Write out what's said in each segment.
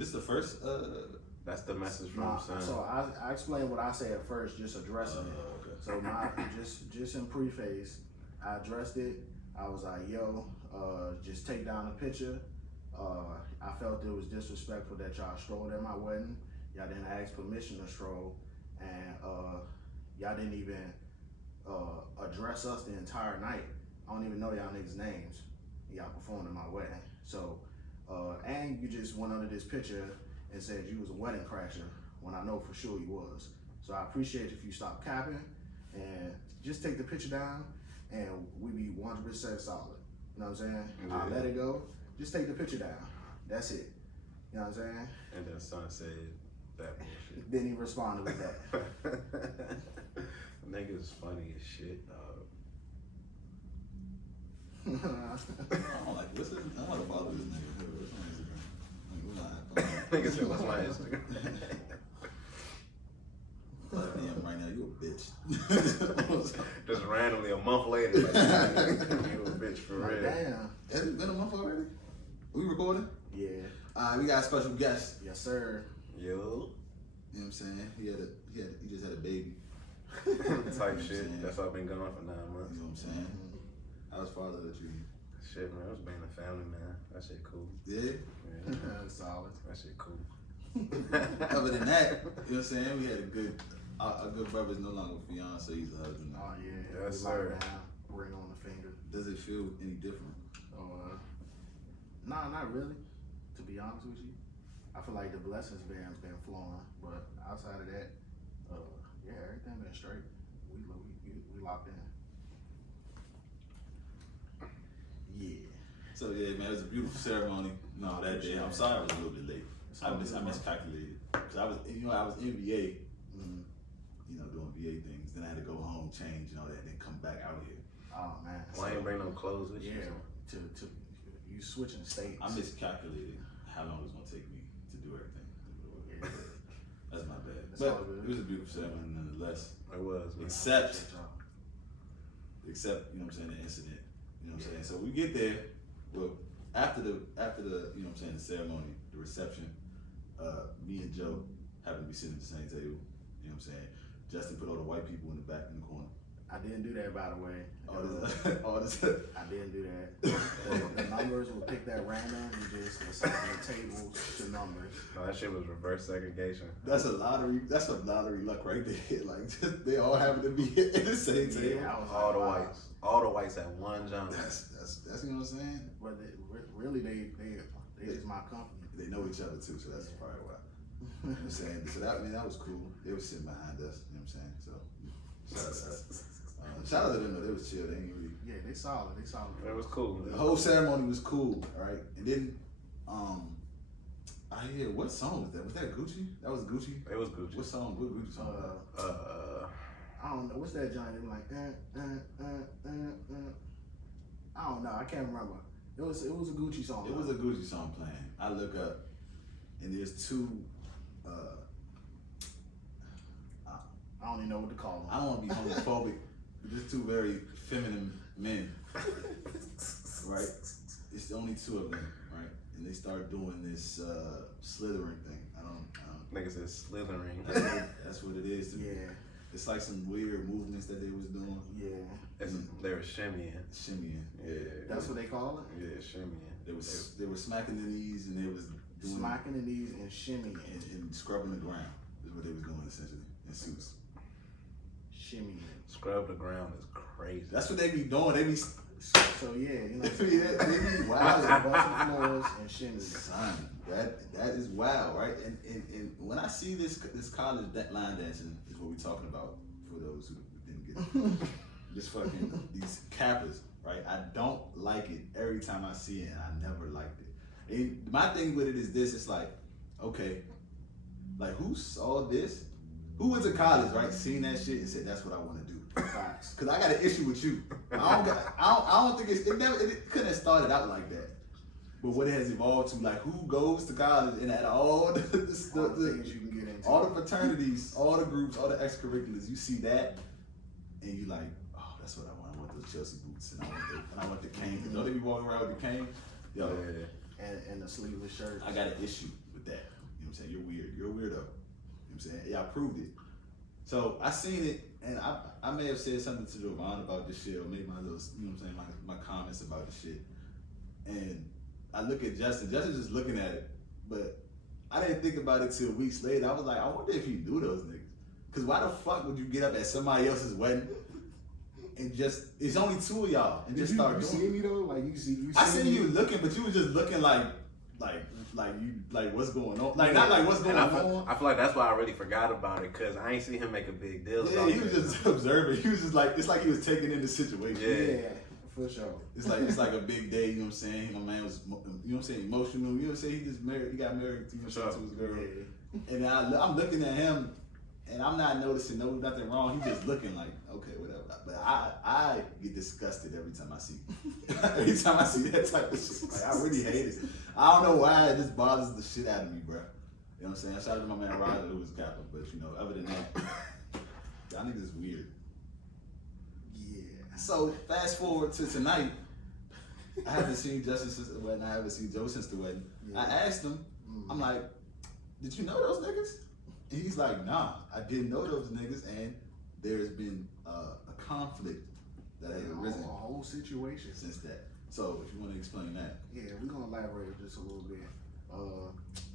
This is the first. That's the message from son. So I explained what I said at first, just addressing it. Okay. So just in preface, I addressed it. I was like, yo, just take down the picture. I felt it was disrespectful that y'all strolled at my wedding. Y'all didn't ask permission to stroll, and y'all didn't even address us the entire night. I don't even know y'all niggas' names. Y'all performed at my wedding. So, and you just went under this picture and said you was a wedding crasher when I know for sure you was. So I appreciate if you stop capping and just take the picture down, and we be 100% solid. You know what I'm saying? Yeah. I'll let it go. Just take the picture down. That's it. You know what I'm saying? And then son said that bullshit. Then he responded with that. Niggas funny as shit, dog. I don't like this. I don't want to bother this nigga. Nigga said, what's my Instagram? Damn, right now you a bitch. Just randomly a month later, like, you a bitch for real. Damn. Has it been a month already? We recording? Yeah. We got a special guest. Yes, sir. Yo. You know what I'm saying? He just had a baby. Type shit. That's why I've been gone for 9 months. You know what I'm saying? How's fatherhood treating you? Shit, man, I was being a family man. That shit cool. Yeah? Yeah, Solid. that shit cool. Other than that, you know what I'm saying? We had a good brother's no longer a fiance, he's a husband. Oh yeah. Yes, We lock sir. down, ring on the finger. Does it feel any different? Nah, not really. To be honest with you, I feel like the blessings been flowing, but outside of that, yeah, everything been straight. We locked in. Yeah. So yeah, man, it was a beautiful ceremony. No, that day. I'm sorry I was a little bit late. I miscalculated. Cause I was in VA, you know, doing VA things. Then I had to go home, change, and all that, and then come back out here. Oh man. Why ain't bring no clothes with you? Yeah. To you switching states. I miscalculated how long it was gonna take me to do everything. Yeah. That's my bad. It's But all good. it was a beautiful ceremony nonetheless. It was, man. Except, you know what I'm saying, the incident. You know what I'm saying? So we get there, well, after the, you know what I'm saying, the ceremony, the reception, me and Joe happened to be sitting at the same table. You know what I'm saying? Justin put all the white people in the back in the corner. I didn't do that, by the way. All this. I didn't do that. The numbers will pick that random. You just assign the tables to numbers. No, that shit was reverse segregation. That's a lottery luck right there. Like, just, they all happen to be at the same table. Yeah, I was All the like, wow. whites. All the whites at one jump. That's you know what I'm saying? But really, they is my company. They know each other too, so that's probably why. You know what I'm saying? So that was cool. They were sitting behind us, you know what I'm saying? So shout out to them though, they was chill. They ain't really. Yeah, they solid. It was cool. The whole ceremony was cool, all right? And then I hear what song was that? Was that Gucci? That was Gucci? It was Gucci. What song? What Gucci song? I don't know. What's that Johnny? They were like, I don't know. I can't remember. It was a Gucci song. It was a Gucci song playing. I look up, and there's two. I don't even know what to call them. I don't want to be homophobic, but there's two very feminine men, right? It's the only two of them, right? And they start doing this slithering thing. I don't. Niggas is slithering. That's what it is to me. Yeah. It's like some weird movements that they was doing. Yeah. They were shimmying. Shimmying. Yeah. That's what they call it? Yeah, shimmying. They were smacking the knees and they was doing Smacking the knees and shimmying. and scrubbing the ground is what they was doing essentially in suits. Shimmying. Scrub the ground is crazy. That's what they be doing. They be So yeah, you know, they be wild wild. busting floors and shimmying. Son, that is wild, right? And when I see this college line dancing is what we're talking about for those who didn't get it. This fucking these cappers, right? I don't like it every time I see it, and I never liked it. And my thing with it is this: it's like, okay, like who saw this? Who went to college, right? Seen that shit and said that's what I want to do. Cause I got an issue with you. I don't think it couldn't have started out like that. But what it has evolved to, like, who goes to college and at all the things you can get into, all the fraternities, all the groups, all the extracurriculars, you see that, and you like, oh, that's what I want. I want those Chelsea boots, and I want the cane. You know they be walking around with the cane, yo. and the sleeveless shirt. I got an issue with that. I'm saying? You're weird. You're a weirdo. You know what I'm saying? Yeah, I proved it. So I seen it, and I may have said something to Jovan about this shit, or made my little, you know what I'm saying, my comments about the shit. And I look at Justin. Justin's just looking at it, but I didn't think about it till weeks later. I was like, I wonder if he knew those niggas. Cause why the fuck would you get up at somebody else's wedding and just, it's only two of y'all, and just start doing it? You see me though? Like you see I seen you looking, but you was just looking like what's going on? Like not like what's going on. I feel like that's why I really forgot about it, cause I ain't see him make a big deal Yeah, about it. he was just observing. He was just like, it's like he was taking in the situation. Yeah, for sure. It's like a big day, you know what I'm saying? My man was, you know what I'm saying, emotional. You know what I'm saying? He just married, he got married, you know, to his girl. Yeah. And I'm looking at him, and I'm not noticing nothing wrong. He's just looking like, okay, whatever. But I get disgusted every time I see that type of shit. Like, I really hate it. I don't know why it just bothers the shit out of me, bro. You know what I'm saying? Shout out to my man Ryder, who was Kappa, but you know, other than that, y'all niggas is weird. Yeah. So fast forward to tonight. I haven't seen Justin since the wedding. I haven't seen Joe since the wedding. Yeah. I asked him, I'm like, did you know those niggas? And he's like, nah, I didn't know those niggas, and there's been a conflict that has arisen. A whole situation Since that. So if you want to explain that. Yeah, we're gonna elaborate just a little bit.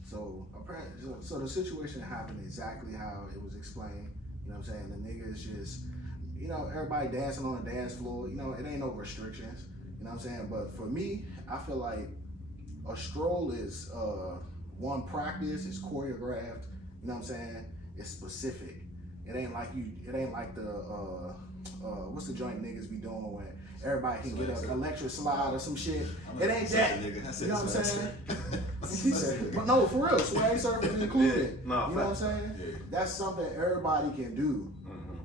So the situation happened exactly how it was explained. You know what I'm saying? The niggas just, you know, everybody dancing on the dance floor. You know, it ain't no restrictions. You know what I'm saying? But for me, I feel like a stroll is one practice, it's choreographed. You know what I'm saying? It's specific. It ain't like the what's the joint niggas be doing when everybody can get an electric slide or some shit. It ain't that. You know what I'm saying? He said, but no, for real, swag surfing is included. Yeah, no, you know what I'm saying? Yeah. That's something everybody can do. Mm-hmm.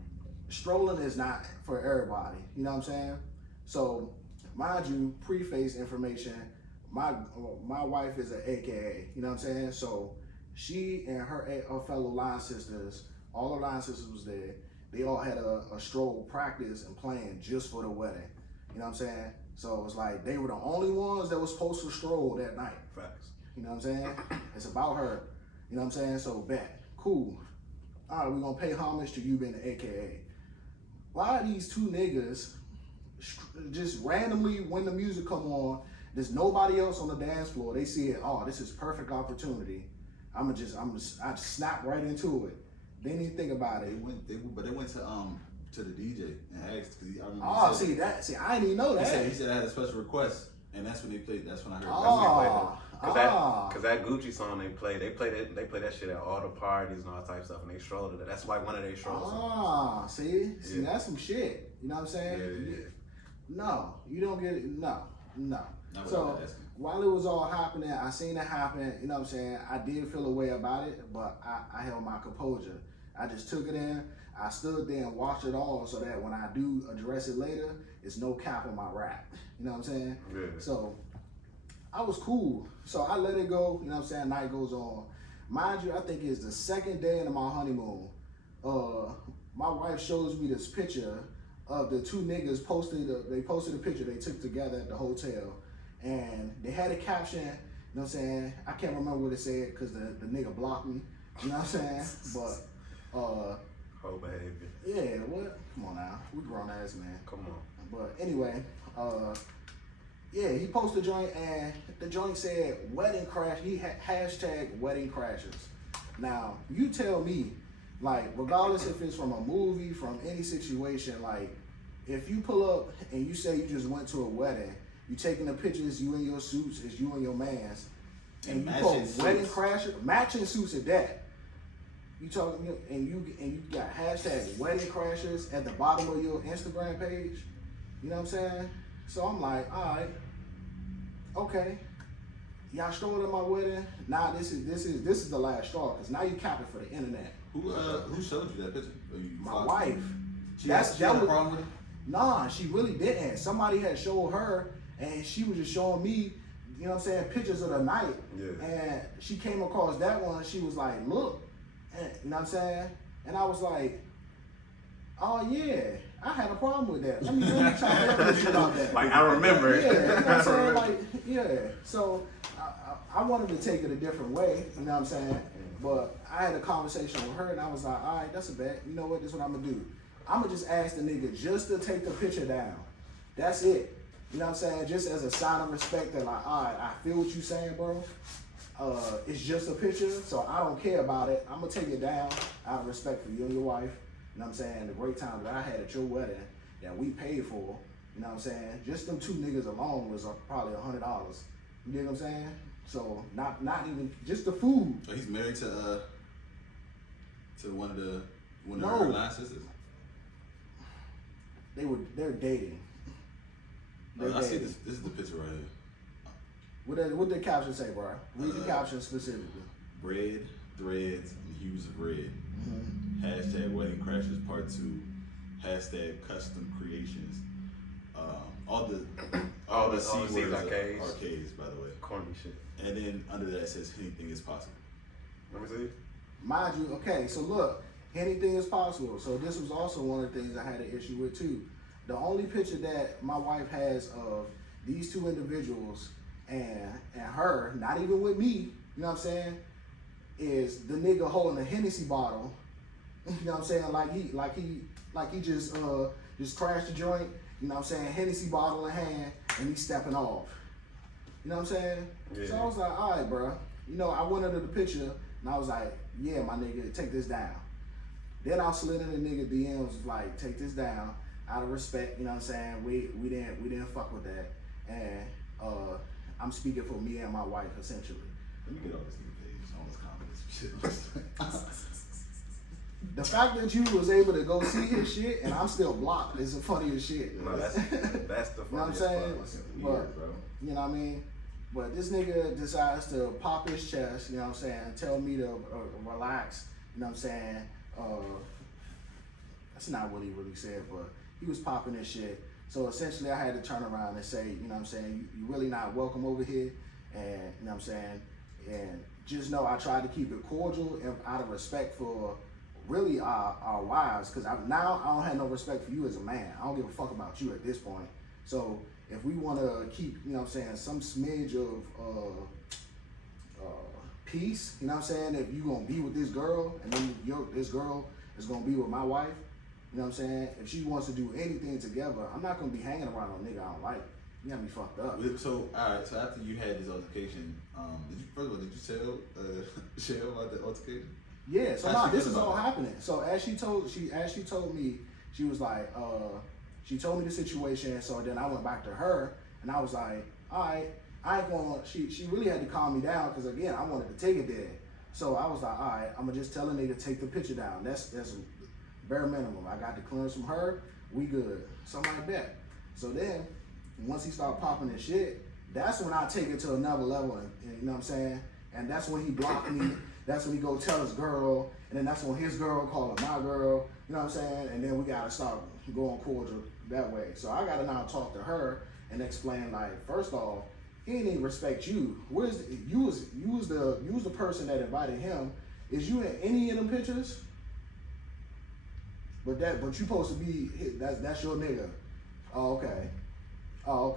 Strolling is not for everybody. You know what I'm saying? So, mind you, preface information. My wife is an AKA. You know what I'm saying? So, she and her fellow line sisters, all the line sisters was there. They all had a stroll practice and playing just for the wedding. You know what I'm saying? So it's like they were the only ones that was supposed to stroll that night. Facts. You know what I'm saying? It's about her. You know what I'm saying? So bet. Cool. All right, we're gonna pay homage to you being the AKA. Why are these two niggas just randomly when the music come on, there's nobody else on the dance floor, they see it, oh, this is perfect opportunity. I just snap right into it. They didn't even think about it. They went to the DJ and asked, because I remember. Oh, I didn't even know that. He said I had a special request, and that's when they played. That's when I heard. Cause that Gucci song they play that shit at all the parties and all types of stuff, and they strolled it. That's like one of their strolls. See, that's some shit. You know what I'm saying? Yeah. No, you don't get it. No. Not So while it was all happening, I seen it happen. You know what I'm saying? I did feel a way about it, but I held my composure. I just took it in. I stood there and watched it all, so that when I do address it later, it's no cap on my rap. You know what I'm saying? Yeah. So I was cool. So I let it go. You know what I'm saying? Night goes on. Mind you, I think it's the second day into my honeymoon. My wife shows me this picture of the two niggas they posted a picture they took together at the hotel. And they had a caption, you know what I'm saying? I can't remember what it said because the nigga blocked me. You know what I'm saying? But Whole behavior. yeah, what? Come on now. We grown ass man. Come on. But anyway, yeah, he posted a joint and the joint said wedding crash. He had hashtag wedding crashes. Now, you tell me, like, regardless if it's from a movie, from any situation, like, if you pull up and you say you just went to a wedding, you taking the pictures, you in your suits, it's you and your mans, and you put wedding crasher, matching suits at that. You talking and you got hashtag wedding crashers at the bottom of your Instagram page. You know what I'm saying? So I'm like, all right, okay. Y'all strolled at my wedding. Now this is the last straw because now you capping for the internet. Who showed you that picture? My wife. She had a problem with it? Nah, she really didn't. Somebody had showed her, and she was just showing me, you know what I'm saying, pictures of the night. Yeah. And she came across that one, and she was like, look. And, you know what I'm saying? And I was like, oh, yeah, I had a problem with that. Let me try to help you about that. Like, I remember it. Yeah, you know what I'm saying? Like, yeah. So I wanted to take it a different way, you know what I'm saying? But I had a conversation with her and I was like, all right, that's a bet. You know what? This is what I'm gonna do. I'm gonna just ask the nigga just to take the picture down. That's it. You know what I'm saying? Just as a sign of respect that like, all right, I feel what you saying, bro. It's just a picture, so I don't care about it. I'm gonna take it down out of respect for you and your wife. You know what I'm saying? The great time that I had at your wedding that we paid for. You know what I'm saying? Just them two niggas alone was probably $100. You know what I'm saying? So not even just the food. So he's married to one of No. her line sisters. They're dating. I see this. This is the picture right here. What did the caption say, bro? Read the caption specifically. Bread, threads, and hues of red. Mm-hmm. Hashtag wedding crashes part 2. Hashtag custom creations. All the C words arcades. Arcades, by the way. Corny shit. And then under that says anything is possible. Let me see. Mind you, okay, so look, anything is possible. So this was also one of the things I had an issue with too. The only picture that my wife has of these two individuals and her, not even with me, you know what I'm saying, is the nigga holding a Hennessy bottle. You know what I'm saying? Like he just crashed the joint, you know what I'm saying, Hennessy bottle in hand, and he's stepping off. You know what I'm saying? Yeah. So I was like, all right, bro. You know, I went under the picture and I was like, yeah, my nigga, take this down. Then I slid in the nigga DMs was like, take this down out of respect. You know what I'm saying? We didn't fuck with that. And I'm speaking for me and my wife essentially. Let me get all this nigga page, all this comments and shit. The fact that you was able to go see his shit and I'm still blocked is the funniest shit. No, that's the funniest You know what I'm saying? Weird, bro. You know what I mean? But this nigga decides to pop his chest, you know what I'm saying, tell me to relax, you know what I'm saying? That's not what he really said, but he was popping his shit. So essentially I had to turn around and say, you know what I'm saying, you really not welcome over here, and you know what I'm saying, and just know I tried to keep it cordial and out of respect for really our wives, because now I don't have no respect for you as a man. I don't give a fuck about you at this point. So if we want to keep, you know what I'm saying, some smidge of peace, you know what I'm saying, if you going to be with this girl and then this girl is going to be with my wife, you know what I'm saying, if she wants to do anything together, I'm not going to be hanging around no nigga I don't like. You got me fucked up. So, alright, so after you had this altercation, first of all, did you tell Cheryl about the altercation? Yeah, so this is all happening. So as she told me, she was like, she told me the situation, so then I went back to her and I was like, all right, I ain't gonna, she really had to calm me down because again, I wanted to take it there. So I was like, all right, I'm gonna just tell a nigga to take the picture down. That's bare minimum. I got the clearance from her, we good. Something like that. So then, once he started popping his shit, that's when I take it to another level, and you know what I'm saying? And that's when he blocked me. That's when he go tell his girl, and then that's when his girl call her my girl, you know what I'm saying? And then we gotta start going cordial that way. So I gotta now talk to her and explain, like, first off, he didn't even respect you. You was the person that invited him. Is you in any of them pictures? But you supposed to be, that's your nigga. Oh, okay. All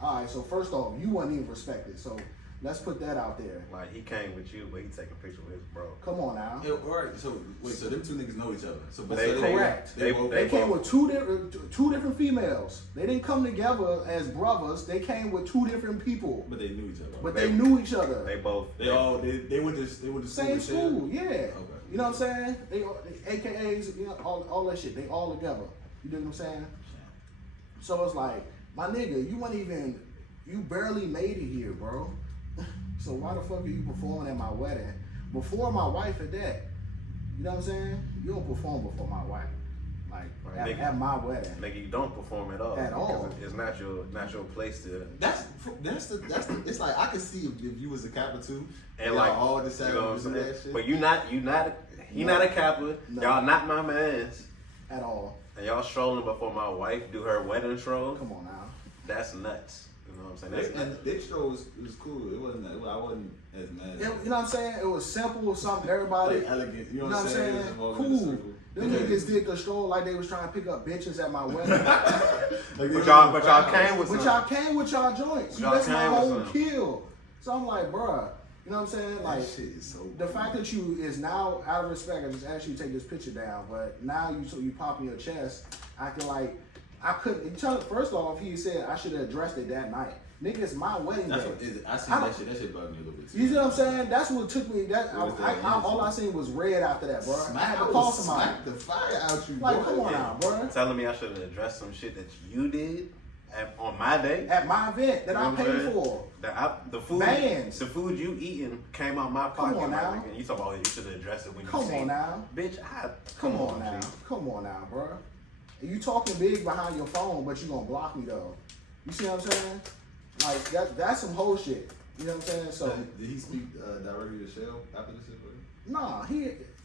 right, so first off, you wasn't even respected. So let's put that out there. Like, he came with you, but he taking a picture with his bro. Come on now. Yeah, all right, so wait, so them two niggas know each other. So but correct. They came with two different females. They didn't come together as brothers. They came with two different people. But they knew each other. But they knew each other. They went to same school. Yeah. Okay. You know what I'm saying? They AKAs, you know, all that shit. They all together. You know what I'm saying? So it's like, my nigga, you barely made it here, bro. So why the fuck are you performing at my wedding? Before my wife at that. You know what I'm saying? You don't perform before my wife. Like, at my wedding. Nigga, you don't perform at all. At all. It's not your place to. That's the. It's like I can see if you was a Kappa too, and like all decided to do that shit. But he not a Kappa. No. Y'all not my mans at all. And y'all strolling before my wife do her wedding stroll. Come on now. That's nuts. You know what I'm saying? And their stroll was cool. It wasn't. I wasn't as mad. You know what I'm saying? It was simple. Something everybody. Like elegant. You know what I'm saying? Cool. Them niggas did the stroll like they was trying to pick up bitches at my wedding. But y'all came with y'all joints. That's my whole kill. So I'm like, bruh, you know what I'm saying? Like, that shit is so the fact that you is now out of respect, I just asked you to take this picture down, but now you popping your chest, acting like I couldn't. First off, he said I should have addressed it that night. Nigga, it's my wedding day. I see that shit. That shit bugged me a little bit too. You see what I'm saying? That's what took me. All I seen was red after that, bro. I had to call somebody. Smack the fire out you, like, boy. come on now, bro. Telling me I should have addressed some shit that you did on my day at my event that I paid for. The food, bands. The food you eating came out my pocket. Come on now. Like, and you talk about you should have addressed it when you Come seen on now, bitch. Come on now, come on now, bro. You talking big behind your phone, but you gonna block me though. You see what I'm saying? Like that's some whole shit. You know what I'm saying? So did he speak directly to Shell after this shit? Nah,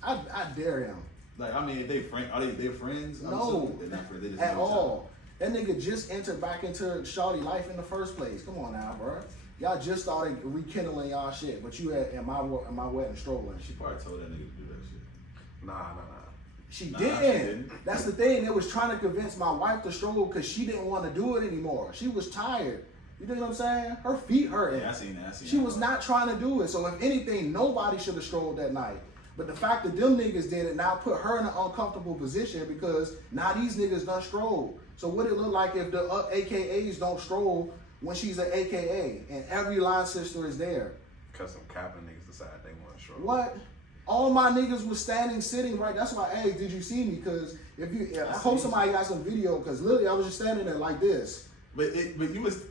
I dare him. Like, I mean, if they are they friends? No, they're not friends. They just at know each other. all. That nigga just entered back into shawty life in the first place. Come on now, bro. Y'all just started rekindling y'all shit, but you at my wedding strolling. She probably told that nigga to do that shit. Nah. She Nah, didn't. she didn't. That's the thing. They was trying to convince my wife to stroll because she didn't want to do it anymore. She was tired. You know what I'm saying? Her feet hurting. Yeah, I seen that. She was not trying to do it. So if anything, nobody should have strolled that night. But the fact that them niggas did it now put her in an uncomfortable position because now these niggas done stroll. So what it look like if the AKAs don't stroll when she's an AKA and every line sister is there? Cause some capping niggas decided they want to stroll. What? All my niggas was sitting right. That's why, hey, did you see me? Because I hope somebody got some video. Because literally, I was just standing there like this. But you was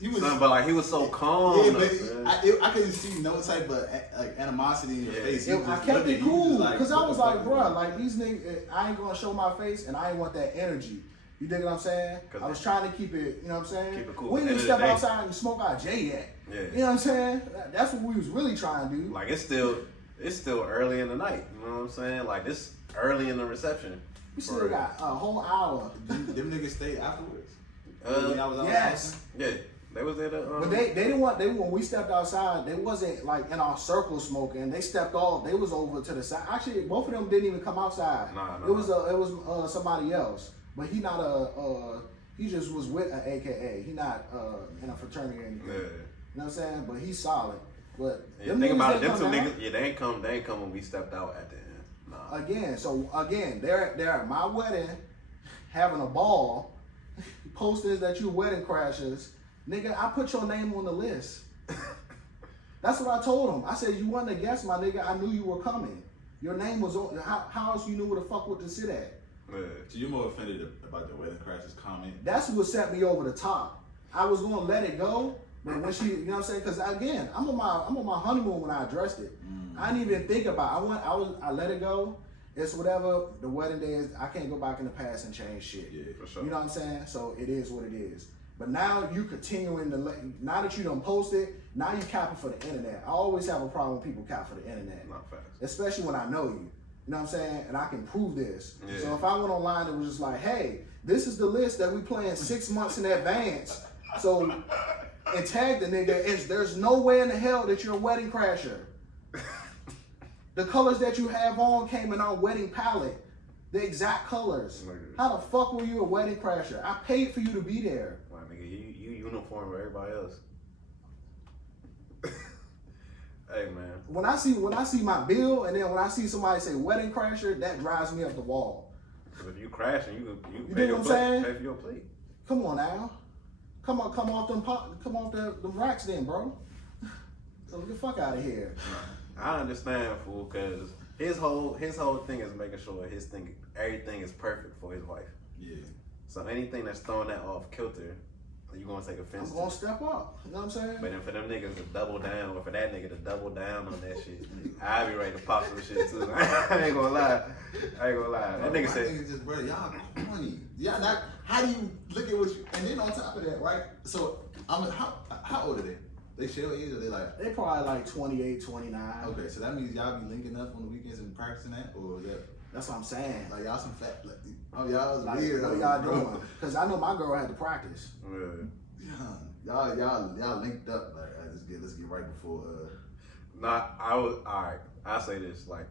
you was. Son, but like he was so calm. Yeah, but I couldn't see no type of like animosity in your face. I kept it cool because I was like, bro, like these niggas, I ain't gonna show my face, and I ain't want that energy. You dig what I'm saying? I was trying to keep it, you know what I'm saying? Keep it cool. We didn't step outside and smoke our J yet. Yeah. You know what I'm saying? That's what we was really trying to do. Like it's still early in the night. You know what I'm saying? Like it's early in the reception. We still got a whole hour. Them niggas stayed afterwards. Yes. Yeah. They was there to, but they didn't want. When we stepped outside, they wasn't like in our circle smoking. They stepped off. They was over to the side. Actually, both of them didn't even come outside. It was somebody else. But he not he just was with an AKA. He not in a fraternity or anything. Yeah. You know what I'm saying? But he's solid. But think about it. Them two niggas. Yeah, they ain't come when we stepped out at the end. Nah. Again, they're at my wedding, having a ball, posters that you wedding crashers. Nigga, I put your name on the list. That's what I told him. I said, you wasn't a guest, my nigga. I knew you were coming. Your name was on. How else you knew where the fuck to sit at? Yeah. So you're more offended about the wedding crashers comment? That's what set me over the top. I was gonna let it go, but when she, you know what I'm saying? Because again, I'm on my honeymoon when I addressed it. I didn't even think about. I let it go. It's whatever the wedding day is. I can't go back in the past and change shit. Yeah, for sure. You know what I'm saying? So it is what it is. But now you continuing to now that you done posted, now you capping for the internet. I always have a problem when people cap for the internet. Not facts. Especially when I know you. You know what I'm saying? And I can prove this. Yeah. So if I went online and was just like, hey, this is the list that we playing 6 months in advance. So, and tag the nigga, there's no way in the hell that you're a wedding crasher. The colors that you have on came in our wedding palette. The exact colors. How the fuck were you a wedding crasher? I paid for you to be there. Well, nigga, you uniform with everybody else. Hey man. When I see my bill and then when I see somebody say wedding crasher, that drives me up the wall. Because if you crashing, you know what I'm saying? Pay for your plate. Come on now. Come off them racks then, bro. So get the fuck out of here. I understand, fool, because his whole thing is making sure everything is perfect for his wife. Yeah. So anything that's throwing that off kilter, you gonna take offense I'm gonna step up. You know what I'm saying? But then for them niggas to double down, or for that nigga to double down on that shit, I be ready to pop some shit too. I ain't gonna lie. That nigga said, niggas just, bro, y'all corny. Y'all not. How do you look at what you? And then on top of that, right? So how old are they? They share age or they like? They probably like 28, 29. Okay, so that means y'all be linking up on the weekends and practicing that, or is that? That's what I'm saying. Like y'all some fat. Like, y'all was like, weird. What y'all doing? Because I know my girl had to practice. Y'all linked up. Like, let's get right before. I'll say this, like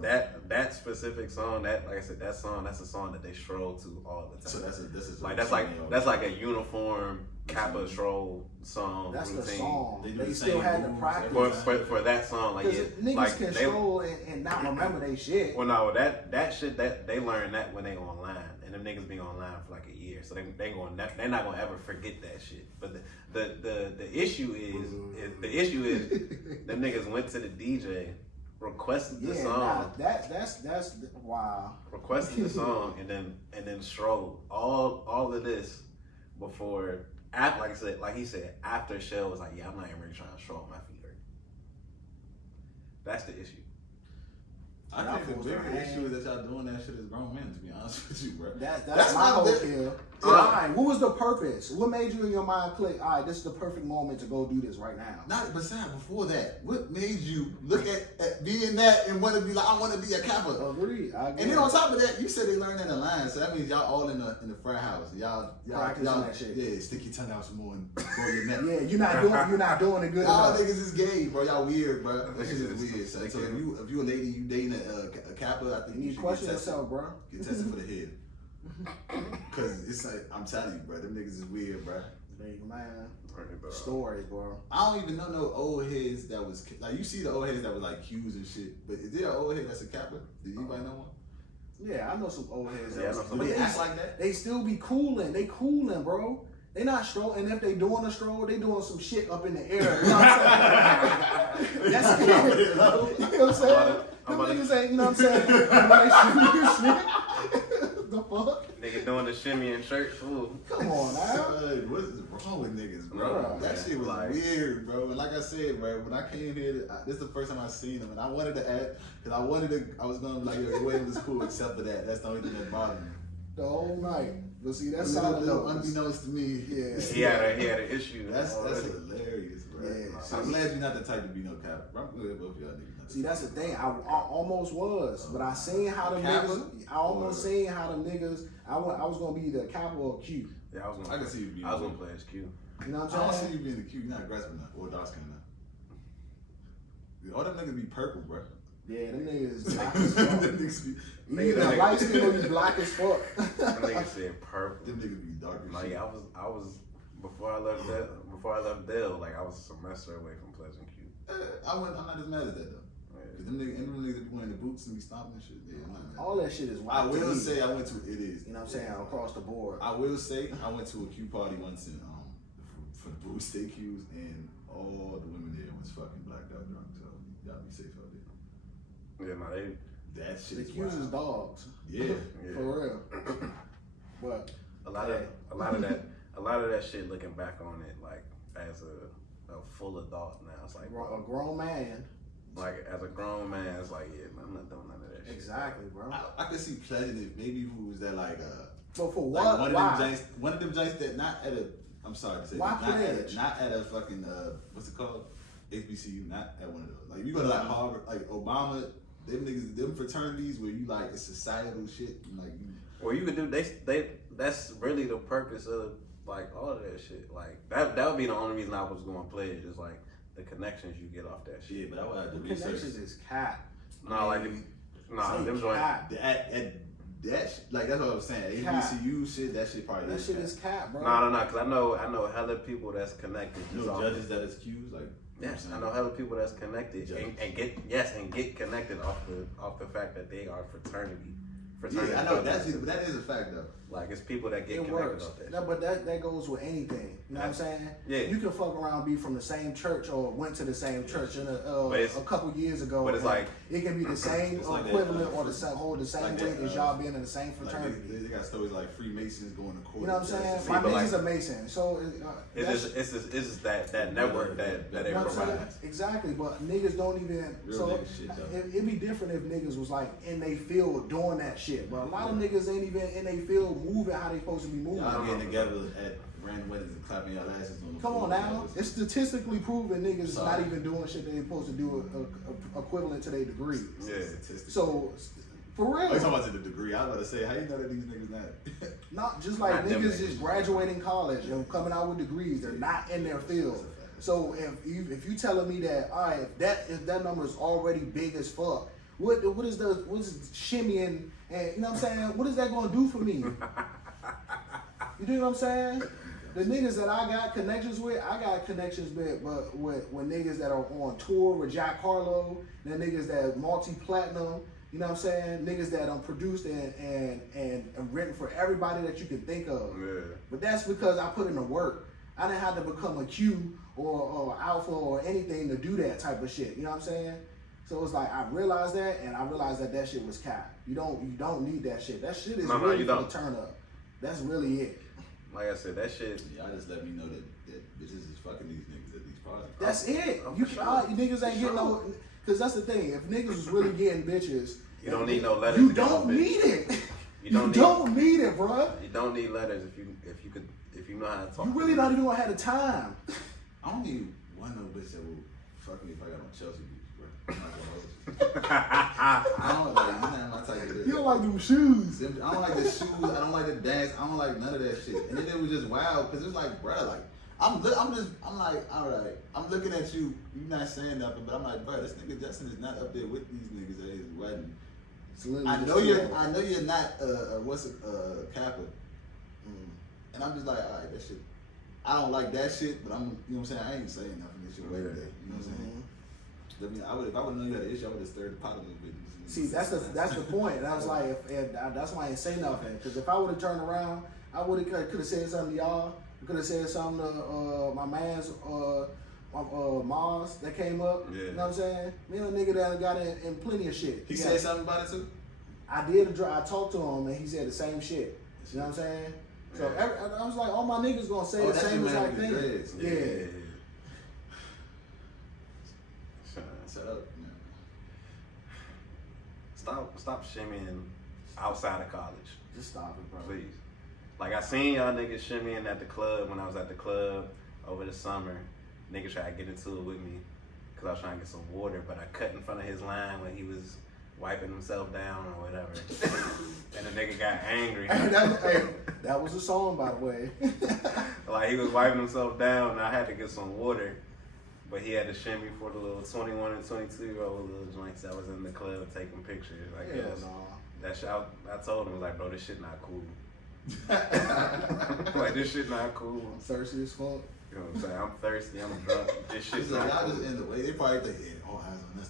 that specific song, that like I said, that song, that's a song that they stroll to all the time. So that's like a uniform Kappa Stroll song That's routine. the song. They do They the still same had to moves, practice. For that song, like Because yeah, niggas like can they, stroll and not remember they shit. well, no, that shit that they learn that when they online, and them niggas be online for like a year, so they're not gonna ever forget that shit. But the issue is them niggas went to the DJ, requested the song, nah, that's wow. requested the song, and then strolled all of this before. After, like he said, after Shell was like, yeah, I'm not even really trying to stroll my feet hurt. That's the issue. I think the bigger issue is that y'all doing that shit as grown men, to be honest with you, bro. That's my whole kill. Alright, what was the purpose? What made you in your mind click, alright, this is the perfect moment to go do this right now? Not, but Sam, before that, what made you look at being that and want to be like, I want to be a Kappa? Agreed. And then on top of that, you said they learned that in line, so that means y'all all in the frat house. Y'all practicing that shit. Yeah, stick your tongue out some more and blow your neck. Yeah, you're not doing it good Y'all enough. niggas is gay, bro. Y'all weird, bro. That shit is weird. So if you a lady, you dating a Kappa, I think You you need should to question get tested. yourself, bro. Get tested for the head. Cause it's like, I'm telling you, bro, them niggas is weird, bro. Man, stories, bro. I don't even know no old heads that was like, you see the old heads that was like Q's and shit, but is there an old head that's a Kappa? Did anybody know one? Yeah, I know some old heads. Yeah, I know some. Do they act like that? They still be cooling. They cooling, bro. They not strolling. And if they doing a stroll, they doing some shit up in the air. You know what I'm saying? That's it. You know what I'm saying? Them niggas ain't, you know what I'm saying? Like, shit. The fuck? Nigga doing the shimmy in church, fool. Come on, man. Like, what is wrong with niggas, bro? Bro, that shit was like, weird, bro. And like I said, bro, when I came here, this is the first time I seen him, and I wanted to add, because I was gonna be like, yo, your wedding was cool, except for that. That's the only thing that bothered me. The whole night. But see, that's A solid little notes. unbeknownst to me. Yeah. He had an issue. That's already. hilarious, bro. Yeah. I'm glad you're not the type to be no Kappa. I'm glad both y'all niggas. See, that's the thing. I almost was, but I seen how the Kappa? niggas. I almost seen how the niggas. I was gonna be either Kappa or Q. Yeah, I can see you being. I was gonna play as Q. You know what I don't I'm see saying? you being the cute. You're not grasping enough or dark skin enough. All them niggas be purple, bro. Yeah, them niggas is black as fuck. Them niggas be. You either light skin or you black as fuck. Them niggas said purple. Them niggas be dark as Like shit. I was before I left Dell, like I was a semester away from Pleasant Q. I'm not as mad as that though. Cause them niggas that be wearing the boots and be stomping and shit. Yeah, I'm not mad. All that shit is I wild. will say I went to it is. You know what I'm saying? Across the board. I will say I went to a Q party once in for the Blue State Qs, and all the women there was fucking blacked out drunk. So y'all be safe out there. Yeah, no, That shit The is Q's is wild. dogs. Yeah. yeah. For real. But a lot of that shit. Looking back on it, like as a full adult now, it's like a grown man. like as a grown man, it's like yeah, man, I'm not doing none of that shit. Exactly, bro. I could see pleasure if maybe who was that like But for like what? Why? one of them joints that not at a I'm sorry to say Why this, pledge? not at a fucking what's it called? HBCU, not at one of those. Like you go to like Harvard, like Obama, them niggas, them fraternities where you like it's societal shit. And like you, Well, you could do they. That's really the purpose of like all of that shit. Like that would be the only reason I was going to play it. Is like the connections you get off that shit. yeah, but I would have to The research. connections is cap. No, like them joints. cap. At that like that's what I was saying. Cap. HBCU shit, that shit probably That is shit cap. is cap, bro. No, because I know hella people that's connected. You just know off- judges that is Qs like. Yes, I know hella people that's connected and get connected off the fact that they are fraternity. Yeah, I know that is a fact though. Like it's people that get It connected works. off that. No, but that goes with anything. You know what I'm saying? Yeah. You can fuck around, be from the same church or went to the same church a couple years ago. but it's and like- it can be the same It's like that, equivalent or the same hold the same like weight that, as y'all being in the same Like fraternity. they got stories like Freemasons going to court. You know what I'm saying? Just- My but nigga's like- a Mason, so It's just that network that you they know what I'm saying? provide. Exactly, but niggas don't even. Real so nigga shit, though. it'd be different if niggas was like in they field doing that shit. But a lot of niggas ain't even in they field moving how they supposed to be moving. Y'all getting together at random weddings and clapping your asses on the Come floor. on now, it's statistically proven niggas Sorry. not even doing shit they supposed to do equivalent to their degree. Yeah. Statistics. So for Oh, you talking real, about to the degree? I was about to say, how you know that these niggas not? not just like Not them niggas niggas. just graduating college and coming out with degrees. They're not in their field. So if you telling me that all right, if that number is already big as fuck, what is shimmying and you know what I'm saying? What is that going to do for me? You know what I'm saying? The niggas that I got connections with, I got connections with niggas that are on tour with Jack Harlow, the niggas that multi-platinum, you know what I'm saying? Niggas that produced and written for everybody that you can think of. Yeah. But that's because I put in the work. I didn't have to become a Q or Alpha or anything to do that type of shit. You know what I'm saying? So it's like I realized that, and I realized that shit was cap. You don't need that shit. That shit is really for the turn up. That's really it. Like I said, that shit. Y'all just let me know that bitches is fucking these niggas at these parties. That's it. You niggas ain't getting no. Cause that's the thing. If niggas was really getting bitches, you don't need no letters. You don't need it. You don't need it, bro. You don't need letters if you know how to talk. You really not even gonna have the time. I don't need one no bitch that will fuck me if I got on Chelsea boots, bro. I don't like you're not my type of bitch. You don't like them shoes. I don't like the shoes. I don't like the dance. I don't like none of that shit. And then it was just wild because it's like, bro, like I'm like, all right. I'm looking at you. You not saying nothing, but I'm like, bro, this nigga Justin is not up there with these niggas at his wedding. I know you're not Kappa. And I'm just like, all right, that shit. I don't like that shit, but you know what I'm saying? I ain't saying nothing this shit right there. You know what I'm saying? I mean, if I would have known you had an issue, I would have stirred the pot a little bit. See, that's the point. And I was like, that's why I ain't say nothing. Because if I would have turned around, I could have said something to y'all. I could have said something to my man's Mars that came up. Yeah. You know what I'm saying? Me and a nigga that got in plenty of shit. He said something about it too? I did. I talked to him and he said the same shit. You know what I'm saying? So I was like, all my niggas gonna say the same exact thing. Yeah. Shut up. Stop shimmying outside of college. Just stop it, bro. Please. Like I seen y'all niggas shimmying at the club when I was at the club over the summer. Niggas tried to get into it with me because I was trying to get some water, but I cut in front of his line when he was wiping himself down or whatever. And the nigga got angry. That was a song, by the way. Like he was wiping himself down and I had to get some water. But he had to shimmy for the little 21 and 22-year-old little joints that was in the club taking pictures. I guess. That shit, I told him, like, bro, this shit not cool. Like, this shit not cool. I'm thirsty as fuck. You know what I'm saying? I'm thirsty, I'm drunk. This shit's like, not y'all cool. just in the way. They probably think, yeah, all eyes on us.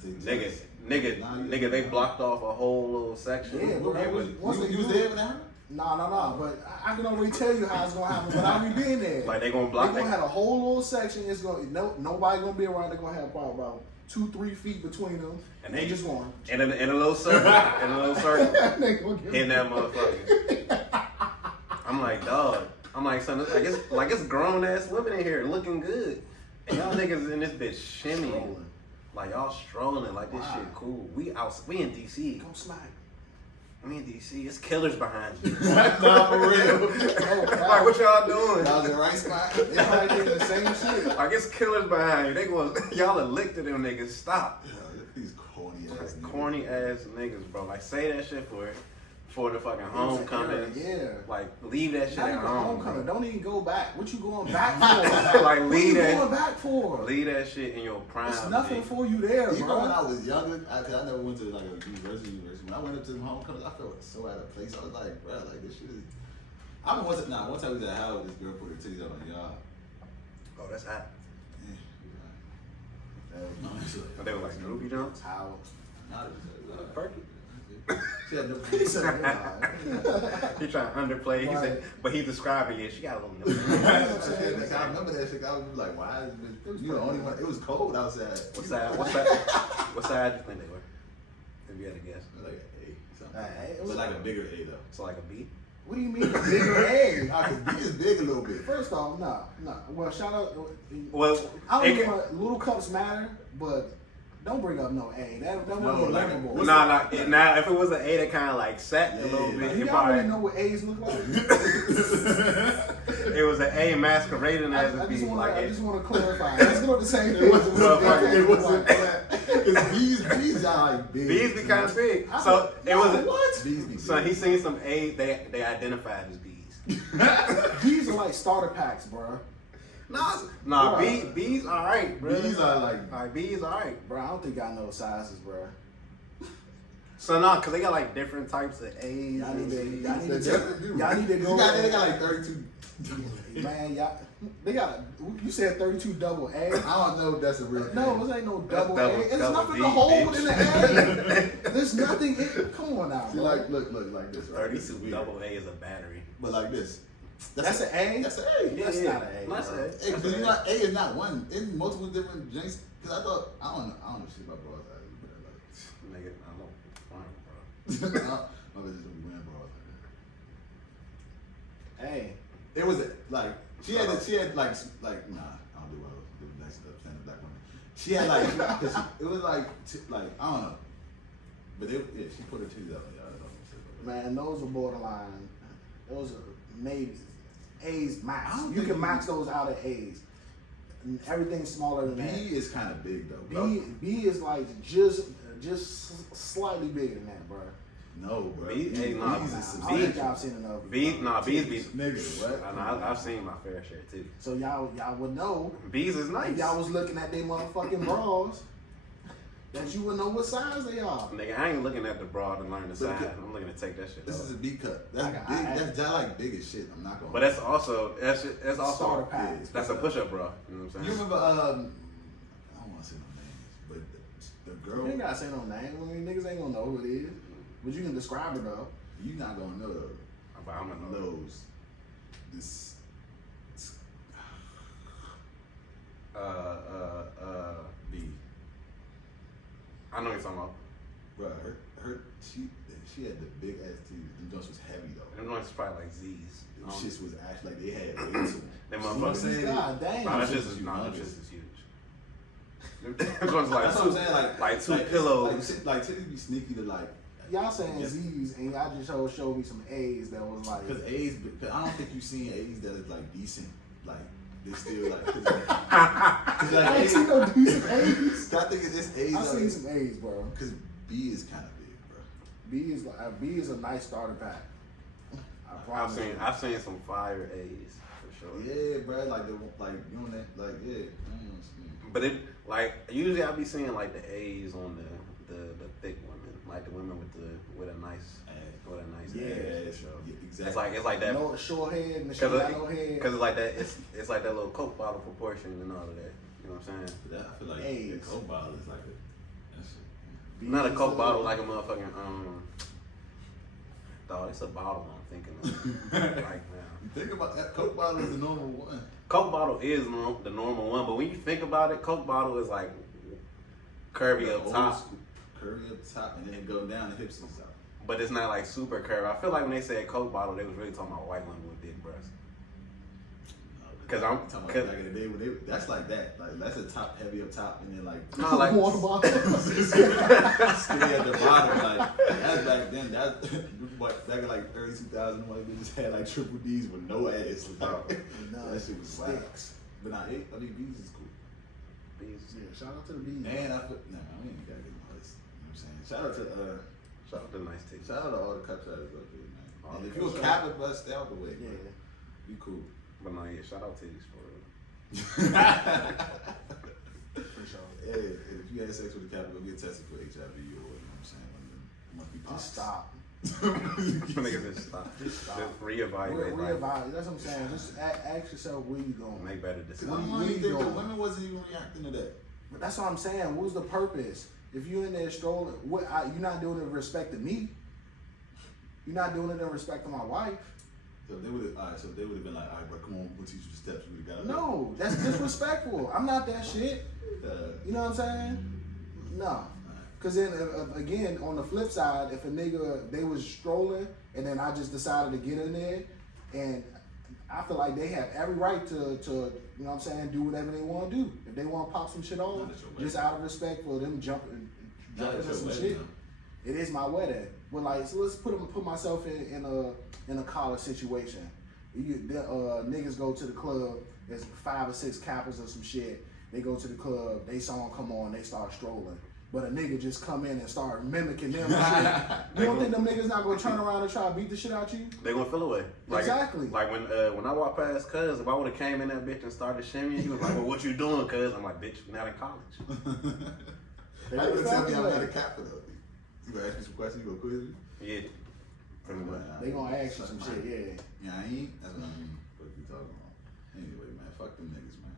Nigga, they blocked off a whole little section. Yeah, bro. You was there when that happened? No. But I can already tell you how it's gonna happen without me being there. Like they gonna block. They gonna have a whole little section. It's gonna nobody gonna be around. They're gonna have probably about 2-3 feet between them, and they just going in a little circle, hitting that motherfucker. I'm like, dog. I'm like, son, it's grown ass women in here looking good, and y'all niggas in this bitch shimmying, like y'all strolling, like this shit cool. We in DC. Go smack. We in DC. It's killers behind you. Nah, for real. Like, what y'all doing? Y'all in the right spot. They probably doing the same shit. Like, it's killers behind you. They going, y'all are licked to them niggas. Stop. Yeah, these corny ass niggas. Corny ass niggas, bro. Like, say that shit for the fucking homecoming. Yeah. Like, leave that shit Not at even home. homecoming. Don't even go back. What you going back for? Like, leave that. What you going back for? Leave that shit in your prime. There's nothing for you there, Even bro. when I was younger, because I never went to like a university. When I went up to the homecomings, I felt so out of place. I was like, bro, like this shit is. I mean, one time we was at Howard, this girl put her titties out on the yard. Oh, that's hot. Yeah, But they were like groupie jumps. How? not it. Perfect. She had no. He said, He trying to underplay. He said, but he described it. Yeah, she got a little nipple. I remember that shit. I was like, why is this? You the only one. It was cold outside. What side do you think they were? If you had to guess. Like an A. Something. it But was like a bigger A though. So like a B? What do you mean a bigger egg? Cause B is big a little bit. First off, no. Well, shout out. Well, I don't know if little cups matter, but don't bring up no A. That wasn't like, lemon boy. Nah. Now, if it was an A that kind of like sat a little bit, You it already probably know what A's look like. it was an A masquerading as a I B. just want to clarify. Let's go with the same thing. It wasn't flat. Cause B's are like big. B's be kind of big. So it was. What? B's be big. So he seen some A's. They identified as B's. These are like starter packs, bro. Nah. B's all right, bro. B's are like. B's all right. Bro, I don't think I know sizes, bro. So no, cause they got like different types of A's. Y'all need to They go. got like 32. Man, y'all, they got. You said 32 double A. I don't know if that's a real thing. No, this ain't no double A. It's double nothing D, to hold bitch. in the A. There's nothing. Come on now, See, bro. look like this, right? This 32 is weird. double A is a battery. But like this. That's an A. That's an A. That's not an A. That's bro. an A. Hey, but you know, A is not one. In multiple different drinks. Because I thought, I don't know shit about bras. Nigga, I don't. Fine, bro. My bitch just don't be wearing bras like that. Hey, It was like, she had like, nah, I don't do well with nice upstanding black women. She had like, it was like, I don't know. But yeah, she put her titties out. Y'all don't know. man, those are borderline. Those are maybe A's max. I don't You think can you- max those out at A's. Everything's smaller than B that. is kind of big though, bro. B is like just slightly bigger than that, bro. No, bro. B, hey, nah, B's is I don't substantial. think y'all seen enough. B's be. Nigga, what? I know, I've seen my fair share too. So y'all would know B's is if nice. y'all was looking at them motherfucking bras that you would know what size they are. Nigga, I ain't looking at the broad and learn the But size. okay. I'm looking to take that shit This off. is a B cut. That's I- big. That's like big as shit. I'm not gonna. But that's also Starter also pack. that's a push up bra. You know what I'm You saying? remember? I don't want to say no names, but the girl. You ain't gotta say no name. I mean, niggas ain't gonna know who it is. But you can describe her though. You not gonna know though. But I'm gonna know. Knows this. B. I know what you're talking about. Bro, she had the big ass titties. Them joints was heavy though. Them ones is probably like Z's. Them shits was actually like they had weight to them. Them You know what I'm motherfuckers. saying? God damn. Nah, that shit shit's is humongous. huge. Them ones like That's what I'm saying. like two it's- pillows. Like titties be sneaky to like. Y'all saying Yes. Z's and y'all just showed me some A's that was like. Cause A's, cause I don't think you've seen A's that is like decent. Like they still like. Cause I like ain't A's, seen no decent A's. I think it's just A's. I seen some A's, bro. Cause B is kind of big, bro. B is a nice starter pack. I promise. you. I've seen some fire A's for sure. Yeah, bro. Like you know that, like yeah. But it like usually I be seeing like the A's on the thick women, like the women with a nice Yeah, ass, for sure. exactly. It's like that. No short head and the Cause, short no head. Cause it's like that. It's like that little Coke bottle proportion and all of that. You know what I'm saying? That, I feel like A's. the Coke bottle is like a. That shit. B Not a is Coke bottle, like a motherfucking Dog, it's a bottle I'm thinking of. Like now, You think about that Coke bottle is the normal one. Coke bottle is the normal one, but when you think about it, Coke bottle is like curvy The up old top, school, curvy up top, and then it go down the hips and stuff. but it's not like super curvy. I feel like when they said Coke bottle, they was really talking about white women with big breasts. Cause I'm talking cause, about back in the day when that's like that. Like that's a top heavy up top, and then like no, like water bottle. skinny at the bottom. Like that's back then. That's back in like early 2000, white bitches had like triple D's with no ass. Like, No, that shit was wild. sticks. But nah, I mean B's is cool. Yeah, shout out to the B's. And I feel nah, I ain't gotta get my list. You know what I'm saying? Shout out to shout out to nice titties. shout out to all the cup shotters out there, man. All And the if you a cup Kappa, bro, stay out the way. Yeah. Bro. Be cool. But no, yeah, shout out titties for real. For sure. Yeah, and if you had sex with a Kappa, go get tested for HIV or you know what I'm saying? Must be Just stop. Niggas just stop. Just stop. Just reevaluate. Like, Reevaluate. That's what I'm saying. Just ask yourself where you going. make better Cause decisions. I What don't you even think the doing? women wasn't even reacting to that. But that's what I'm saying. What was the purpose? If you in there strolling, you're not doing it in respect to me. You're not doing it in respect to my wife. So they would have, alright, so they would have been like, alright, bro, come on, we'll teach you the steps. You would have got up. No, that's disrespectful. I'm not that shit. You know what I'm saying? No. Cause then again, on the flip side, if a nigga they was strolling and then I just decided to get in there, and I feel like they have every right to you know what I'm saying, do whatever they want to do. If they want to pop some shit off, Not at your just out of respect for them jumping Not at into your some wedding, shit. though. It is my wedding. But like, so let's put myself in a college situation. Niggas go to the club. There's 5 or 6 Kappas or some shit. They go to the club. They song come on. They start strolling. But a nigga just come in and start mimicking them and shit. You don't think them niggas not gonna turn around and try to beat the shit out you? They gonna feel away. Like, Exactly. Like when I walked past Cuz, if I would have came in that bitch and started shimmying, he was like, "Well, what you doing, Cuz?" I'm like, "Bitch, we're not in college." They How you would've gonna tell felt me I'm away. not a Kappa though? You gonna ask me some questions? You gonna quiz me? Yeah. Pretty much. They gonna ask you some shit, yeah. Yeah, I ain't. That's what I mean. What you talking about? Anyway, man, fuck them niggas, man.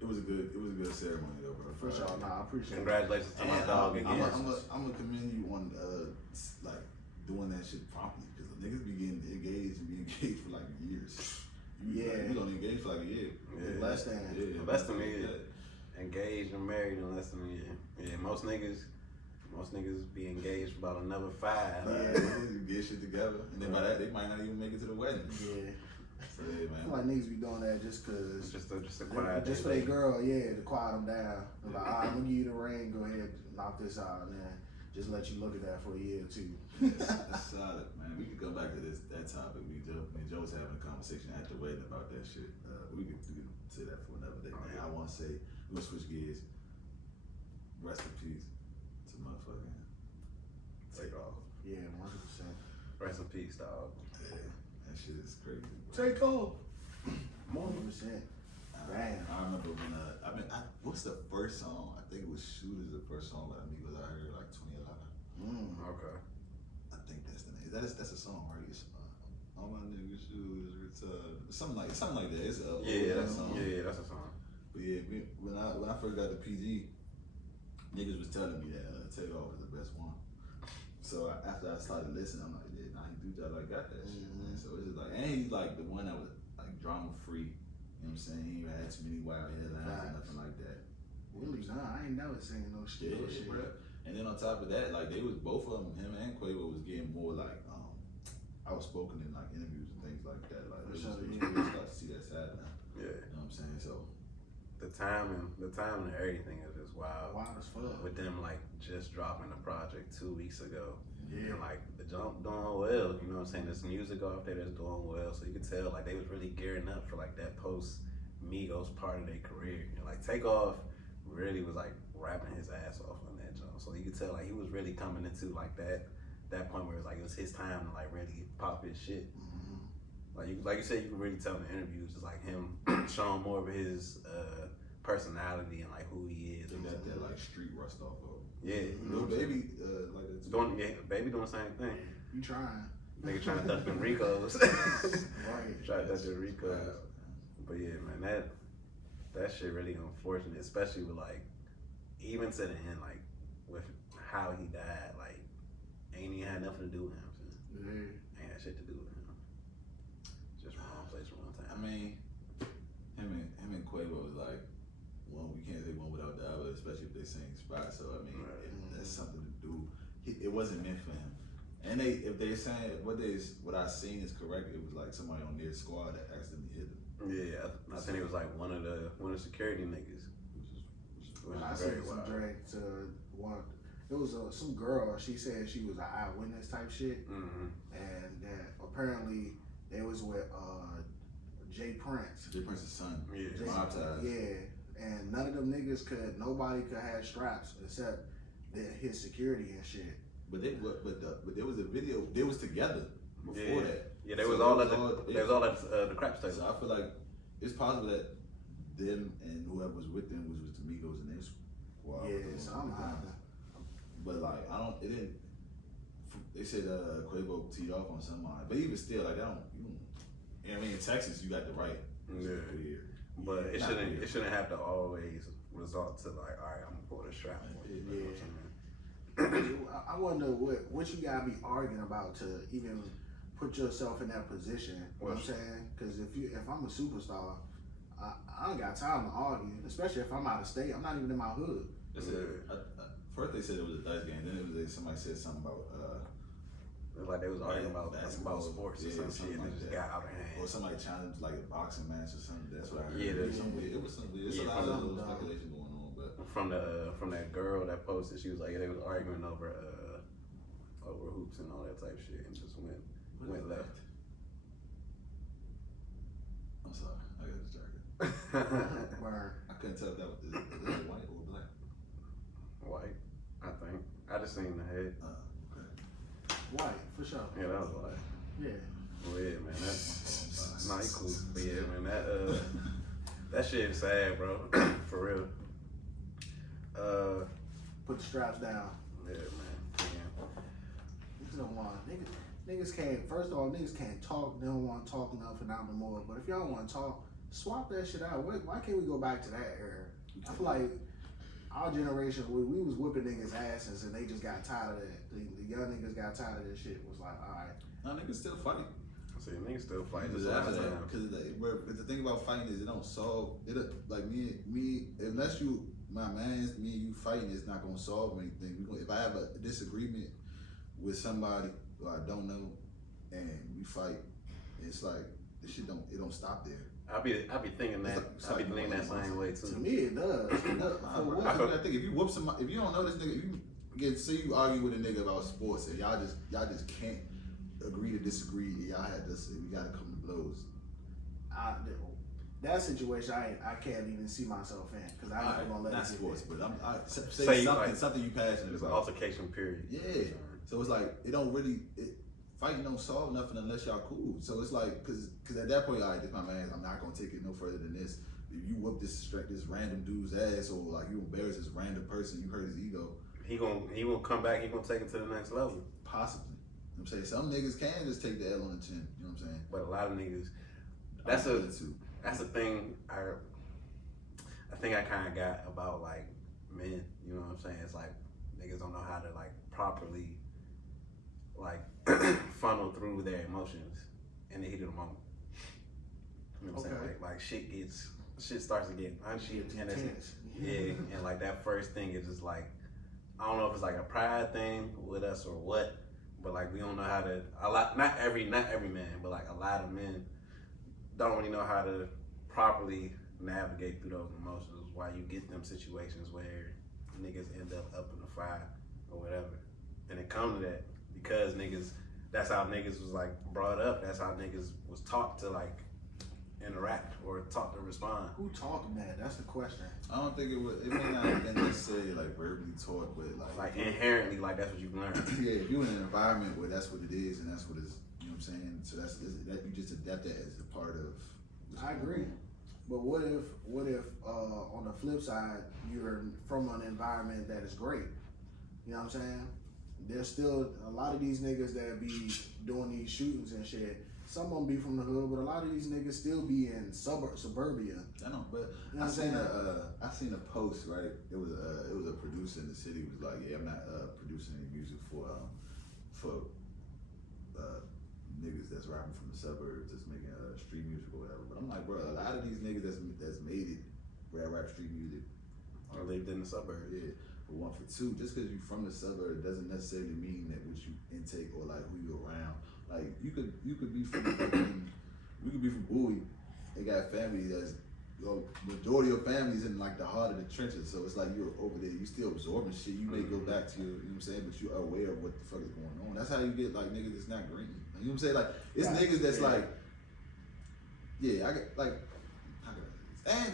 It was a good ceremony though, bro. For sure, nah, I appreciate it. Congratulations to my dog again. I'm gonna commend you on like doing that shit properly because niggas be getting engaged and be engaged for like years. You don't engage for like a year. Yeah. Less than a year. Engaged and married in less than a year. Yeah, most niggas be engaged for about another 5. Yeah, you get shit together, and then by that they might not even make it to the wedding. Yeah. So, yeah, man. I feel like niggas be doing that just cause. Just a quiet. Just for their girl, yeah, to quiet them down. I'm like, alright, I'm gonna give you the ring. Go ahead, knock this out, and then just let you look at that for a year or 2. That's solid, man. We could go back to that topic. Me and Joe was having a conversation at the wedding about that shit. We could say that for another day, man. I want to say we're gonna switch gears. Rest in peace to motherfucking Take Off. Yeah, 100%. Rest in peace, dog. Yeah, that shit is crazy. Take off. 100%. Damn. I remember when what's the first song? I think it was "Shooters," the first song by Amigos I heard like 2011. Okay. I think that's the name. That's a song, right? It's, all my niggas shooters retarded. Something like that. It's that's song. Yeah, that's a song. But yeah, when I first got to PG, niggas was telling me that Take Off is the best one. So after I started listening, I'm like, yeah, nah, he do that. I got that shit, man. So it's just like, and he's like the one that was like drama free. You know what I'm saying? He ain't had too many wild headlines or nothing like that. Really? Nah, I ain't never seen no shit. Yeah, bro. And then on top of that, like they was both of them, him and Quavo was getting more like outspoken in like interviews and things like that. Like it's just really start to see that side now. Yeah. You know what I'm saying? So the timing and everything is just wild. Wild as fuck. With them like just dropping the project 2 weeks ago. Yeah. And like the jump doing well, you know what I'm saying? There's music off there that's doing well. So you can tell like they was really gearing up for like that post Migos part of their career. You know, like Takeoff really was like rapping his ass off on that jump. So you could tell like he was really coming into like that point where it was his time to like really pop his shit. Mm-hmm. Like you said, you can really tell in the interviews, it's like him showing more of his personality and like who he is. they got that like street rust off of. Yeah, Lil Baby like it's Baby doing the same thing. You trying? Nigga trying to duck them Ricos. Right. Try to duck them Ricos. But yeah, man, that shit really unfortunate, especially with like, even to the end, like with how he died, like ain't even had nothing to do with him. Yeah. Ain't had shit to do with him. Just wrong place, wrong time. I mean, him and Quavo was like one. We can't say one without the other, especially if they same spot. So I mean, if that's something to do. It wasn't meant for him. And if they're saying what I seen is correct, it was like somebody on their squad that accidentally hit him. Yeah, I think it was like one of the security niggas. When I seen some drink to one, it was some girl. She said she was an eyewitness type shit, and that apparently they was with Jay Prince. Jay Prince's son. Yeah. Yeah, and none of them niggas nobody could have straps except his security and shit. But there was a video. They was together before that. Yeah, they was all at the crap table. So I feel like it's possible that them and whoever was with them was the Migos and they squad. Yeah, something happened. But like it didn't. They said Quavo teed off on somebody, but even still, like you know what I mean, in Texas you got the right. Yeah. But it shouldn't have to always resort to like, all right, I'm gonna pull the strap. I wonder what you gotta be arguing about to even put yourself in that position. You know what I'm saying? Because if I'm a superstar, I don't got time to argue, especially if I'm out of state. I'm not even in my hood. First they said it was a dice game, then it was somebody said something about like they was arguing about basketball, sports or some shit, and it just got out of hand. Or somebody challenged like a boxing match or something. That's what I heard. Yeah, it was some weird. There's a lot of little speculation going on, but from that girl that posted, she was like, they was arguing over hoops and all that type shit, and just went left. I'm sorry, I got distracted. I couldn't tell if that was white or black. White, I think. I just seen the head. White, for sure. Yeah, that was white. Yeah. Well, yeah, man, that's not cool. But yeah, man, that shit is sad, bro. For real. Put the straps down. Yeah, man. Niggas don't want niggas can't. First of all, niggas can't talk. They don't want to talk enough and not no more. But if y'all want to talk, swap that shit out. Why can't we go back to that era? I feel like our generation, we was whipping niggas' asses and they just got tired of that. The young niggas got tired of this shit. Was like, all right. No, niggas still fighting. See, niggas still fighting. Because the thing about fighting is it don't solve it. Like me, unless you, my man's, me and you fighting, it's not gonna solve anything. If I have a disagreement with somebody who I don't know, and we fight, it's like this shit don't stop there. I be thinking that. I be thinking that same way too. To me, it does. I think if you whoop somebody, if you don't know this nigga, you see you argue with a nigga about sports, and y'all just can't agree to disagree. Y'all had this. We gotta come to blows. That situation, I can't even see myself in because I'm not gonna let not it sports, get but say Say something, like, something you passionate It's an about. altercation period. Yeah. So it's like it don't really fighting don't solve nothing unless y'all cool. So it's like because at that point, all right, this my man. I'm not gonna take it no further than this. If you whoop this random dude's ass or like you embarrass this random person, you hurt his ego. He gonna come back. He gonna take it to the next level. Possibly. You know what I'm saying some niggas can just take the L on the chin. You know what I'm saying? But a lot of niggas. That's the thing. I think I kind of got about like men. You know what I'm saying? It's like niggas don't know how to like properly like funnel through their emotions in the heat of the moment. You know what I'm saying? Like shit starts to get intense. Yeah, and like that first thing is just like I don't know if it's like a pride thing with us or what, but like we don't know how to not every man, but like a lot of men don't really know how to properly navigate through those emotions. Why you get them situations where niggas end up in the fire or whatever, and it comes to that because niggas. That's how niggas was like brought up. That's how niggas was taught to like interact or taught to respond. Who taught them that? That's the question. I don't think it may not have been necessarily like verbally taught, but like inherently, like that's what you've learned. Yeah, if you're in an environment where that's what it is and that's what it's, you know what I'm saying. So that you just adapt that as a part of. I agree. But what if on the flip side you're from an environment that is great? You know what I'm saying? There's still a lot of these niggas that be doing these shootings and shit. Some of them be from the hood, but a lot of these niggas still be in suburbia. I know, but you know I seen a post, right? It was a producer in the city who was like, yeah, I'm not producing any music for niggas that's rapping from the suburbs, that's making street music or whatever. But I'm like, bro, a lot of these niggas that's made it rap street music or lived in the suburbs. Yeah. For one, for two, just because you're from the suburb doesn't necessarily mean that what you intake or like who you're around. Like you could be from we could be from Bowie and got family that's majority of families in like the heart of the trenches. So it's like you're over there, you still absorbing shit. You may go back to your, you know what I'm saying, but you're aware of what the fuck is going on. That's how you get like niggas that's not green. You know what I'm saying? Like it's niggas that's like, yeah, I get like, and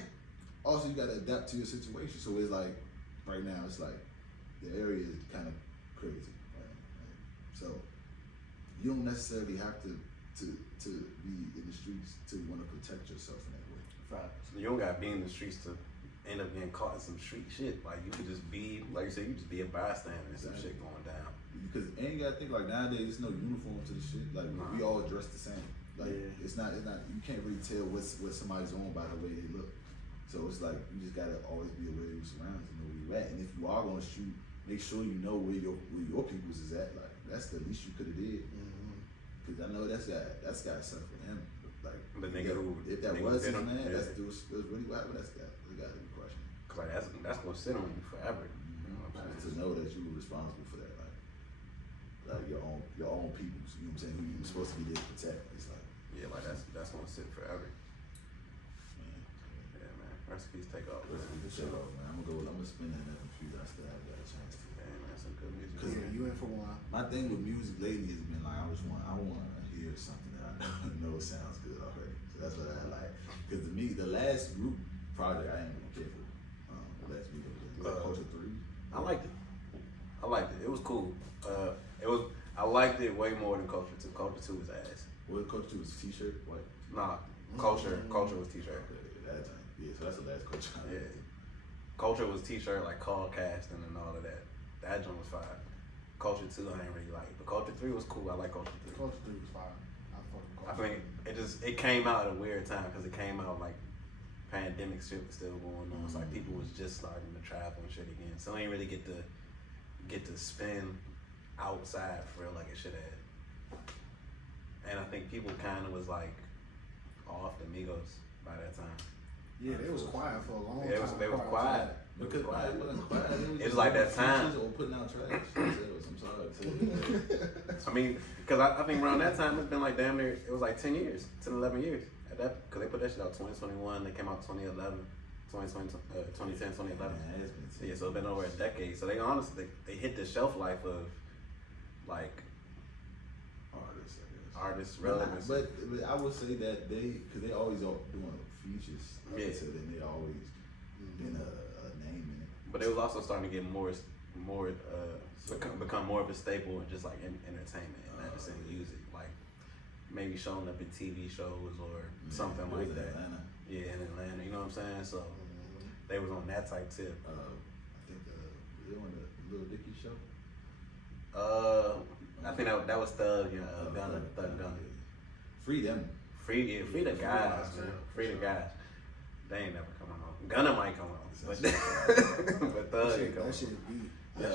also you gotta adapt to your situation. So it's like right now it's like the area is kind of crazy, right? So you don't necessarily have to be in the streets to want to protect yourself in that way. Facts. You don't gotta be in the streets to end up getting caught in some street shit. Like you could just be, like you said, you just be a bystander and some shit going down. Because and you gotta think like nowadays there's no uniform to the shit. Like we all dress the same. Like it's not you can't really tell what somebody's on by the way they look. So it's like you just gotta always be aware of your surroundings and know where you're at. And if you are gonna shoot, make sure you know where your people's is at. Like that's the least you could have did. Cause I know that's got something for him. Like the nigga who if that was his man, that's it was really what happened. That's got to be questioned. Cause like that's gonna sit on you forever. You know what I'm saying? To know that you were responsible for that, like your own peoples. You know what I'm saying? Who you were supposed to be there to protect. It's like like that's gonna sit forever. Yeah, man. Rest in peace, take off. Rest in peace, take off, man. I'm gonna spin that in that computer. I still haven't got a chance to. Yeah, man, some good music. Cause you in for one. My thing with music lately has been like I want to hear something that I know sounds good already. So that's what I like. Cause to me, the last group project I ain't gonna care for. The last video was Culture 3. I liked it. It was cool. I liked it way more than Culture 2. Culture 2 was ass. What Culture 2 was t-shirt? What? Nah, Culture was t-shirt. Okay, that time. Yeah, so that's the last Culture. Yeah. Culture was t-shirt like call casting and all of that. That joint was fire. Culture 2 I ain't really like, but Culture 3 was cool. I like Culture 3. Culture 3 was fire. I fucking I Culture think it came out at a weird time because it came out like pandemic shit was still going on. It's like people was just starting to travel and shit again, so they ain't really get to spin outside for real like it should have. And I think people kind of was like off the Migos by that time. Yeah, they was quiet for a long time. They was quiet. Because it wasn't quiet. It was like that time. Or putting out trash. I'm sorry. I mean, because I think around that time it's been like damn near, it was like 10 years, 10, 11 years. At that, because they put that shit out 2021, they came out 2011, 2020, 2010, 2011. Yeah, so it's been over a decade. So they honestly, they hit the shelf life of like artists relevance. But I would say that because they always are doing features. Yeah. So then they always been a name in it. But it was also starting to get more become more of a staple in just like entertainment and not just in music, like maybe showing up in TV shows or something like that. Atlanta. Yeah, in Atlanta, you know what I'm saying? So they was on that type tip. I think they on the Lil Dicky show. I think that was Thug and Gunna. Free them. Free the guys, man. Free the guys. They ain't never coming on. Gunna might come on, but Thug ain't coming. That shit is deep. They,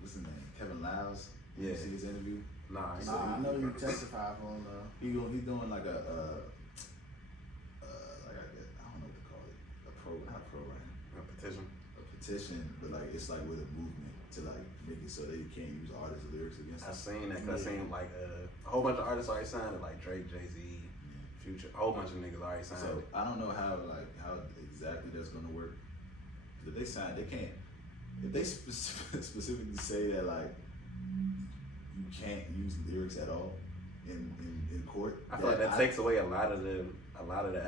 what's his name? Kevin Lyles. Yeah. You see his interview? Nah, I know you testified on He's doing like I don't know what to call it. Not a program. a petition. A petition, but like it's like with a movement to like make it so they can't use artists' lyrics against I them. seen that. Cause I seen like a whole bunch of artists already signed it, like Drake, Jay-Z, Future, a whole bunch of niggas already signed So it. I don't know how exactly that's gonna work. If they sign, they can't. If they specifically say that like you can't use lyrics at all in court, I feel like that takes away a lot of the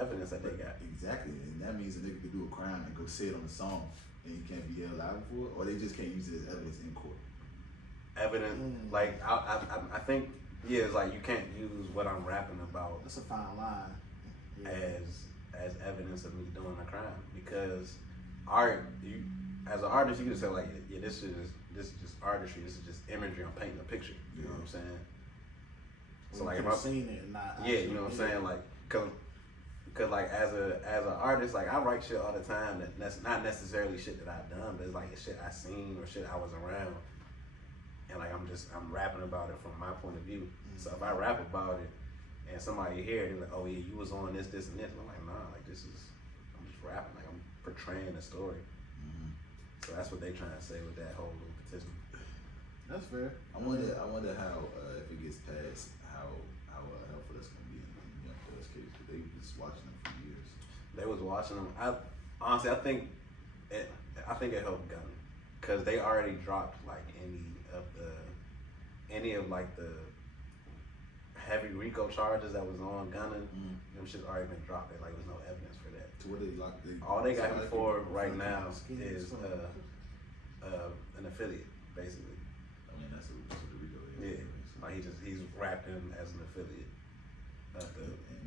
evidence that they got. Exactly, and that means a nigga could do a crime and go say it on a song, and you can't be held liable for it, or they just can't use it as evidence in court. Evident, like I think it's like you can't use what I'm rapping about that's a fine line. Yeah. as evidence of me doing a crime, because as an artist you can say like, yeah, this is just artistry, this is just imagery, I'm painting a picture, you know what I'm saying? So like if I've seen it, not you know what I'm saying, like cause like as an artist, like I write shit all the time that's not necessarily shit that I've done, but it's like shit I seen or shit I was around, and like I'm rapping about it from my point of view. So if I rap about it and somebody hear it, they're like, oh yeah, you was on this, and this, and I'm like, nah, like I'm just rapping, like I'm portraying a story. So that's what they trying to say with that whole little petition. That's fair. I wonder how if it gets passed, how helpful that's gonna be in Young Thug's case. Because they was watching them for years. They was watching them. Honestly, I think it helped Gunna, because they already dropped like any of like the heavy RICO charges that was on Gunna. Them shit's already been dropped. Like there was no evidence for that. So what they lock? All they got him for right now is an affiliate, basically. I mean that's what the Rico is. Yeah, like he's rapping as an affiliate. And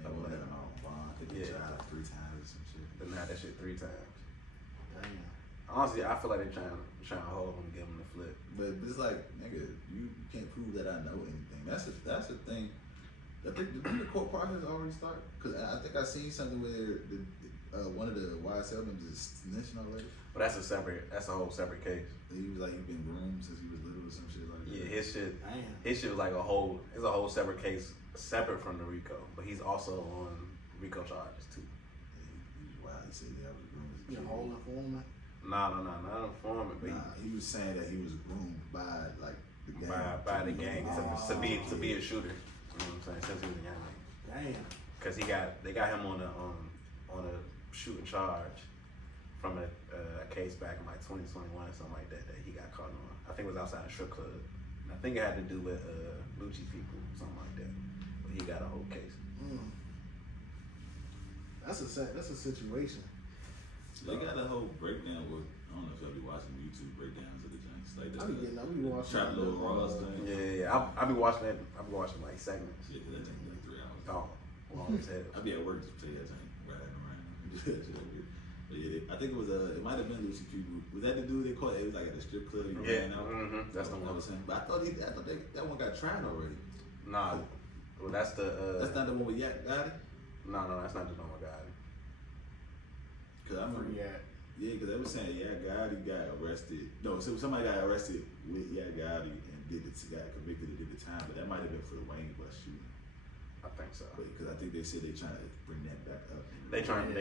they won't let him out on bond. They get tried 3 times or some shit. But now that shit 3 times. Damn. Honestly, I feel like they're trying to hold him, give him the flip. But it's like, nigga, you can't prove that I know anything. That's the thing. I think the court process already started. Cause I think I seen something where one of the YSL members is snitching already. But that's a whole separate case. He was like he been groomed since he was little or some shit like that. Yeah, his shit was like it's a whole separate case, separate from the RICO. But he's also on RICO charges too. He was wild. He said that was groomed. You a whole informant? Not informant, but he was saying that he was groomed by like the gang. By the gang to be a shooter. You know what I'm saying? Since he was a young man. Damn. Cause they got him on a shooting charge from a case back in like 2021 or something like that he got caught on. I think it was outside a strip club. And I think it had to do with Lucci people, something like that. But he got a whole case. That's a situation. They got a whole breakdown with, I don't know if y'all be watching YouTube breakdowns of the Giants. Like I be watching Trap Lil Ross thing. Yeah, I be watching that. I be watching like segments. Yeah, that thing like 3 hours. Oh, long as hell. I be at work to play that thing right around. Just that shit over here. Yeah, I think it was it might have been Lucy Q Group. Was that the dude they caught? It was like at the strip club. He ran out. That's the one. That was him. But I thought that one got tried already. Nah, well that's the. That's not the one with Yak got it. No, that's not the one with Gotti. Cause I remember. Yeah, because they were saying Yak Gotti got arrested. No, so somebody got arrested with Yak Gotti and got convicted and did the time. But that might have been for the Wayne bus shooting. I think so. Because I think they said they're trying to bring that back up. They're trying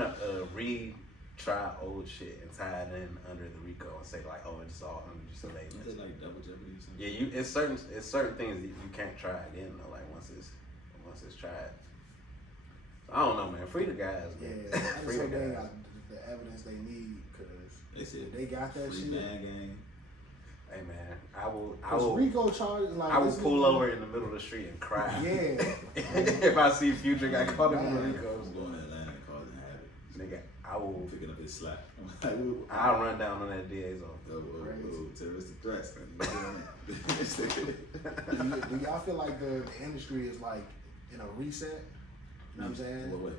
to retry old shit and tie it in under the RICO and say like, oh, it's all under just a label. Is it like double jeopardy or something? Yeah, it's certain things that you can't try again though. Like once it's tried. So, I don't know, man. Free the guys. Man. Yeah, I Free just the hope they guys. got the evidence they need because They said they got that free shit. man gang. Hey man, I will RICO charges like I will pull over in the middle of the street and cry. Yeah. If I see Future got caught in the RICO. I'm going to Atlanta and causing havoc. Nigga, I will. Picking up his slack. I'll run down on that DA's office. Terroristic threats. Do y'all feel like the industry is like in a reset? You know what I'm saying? What way?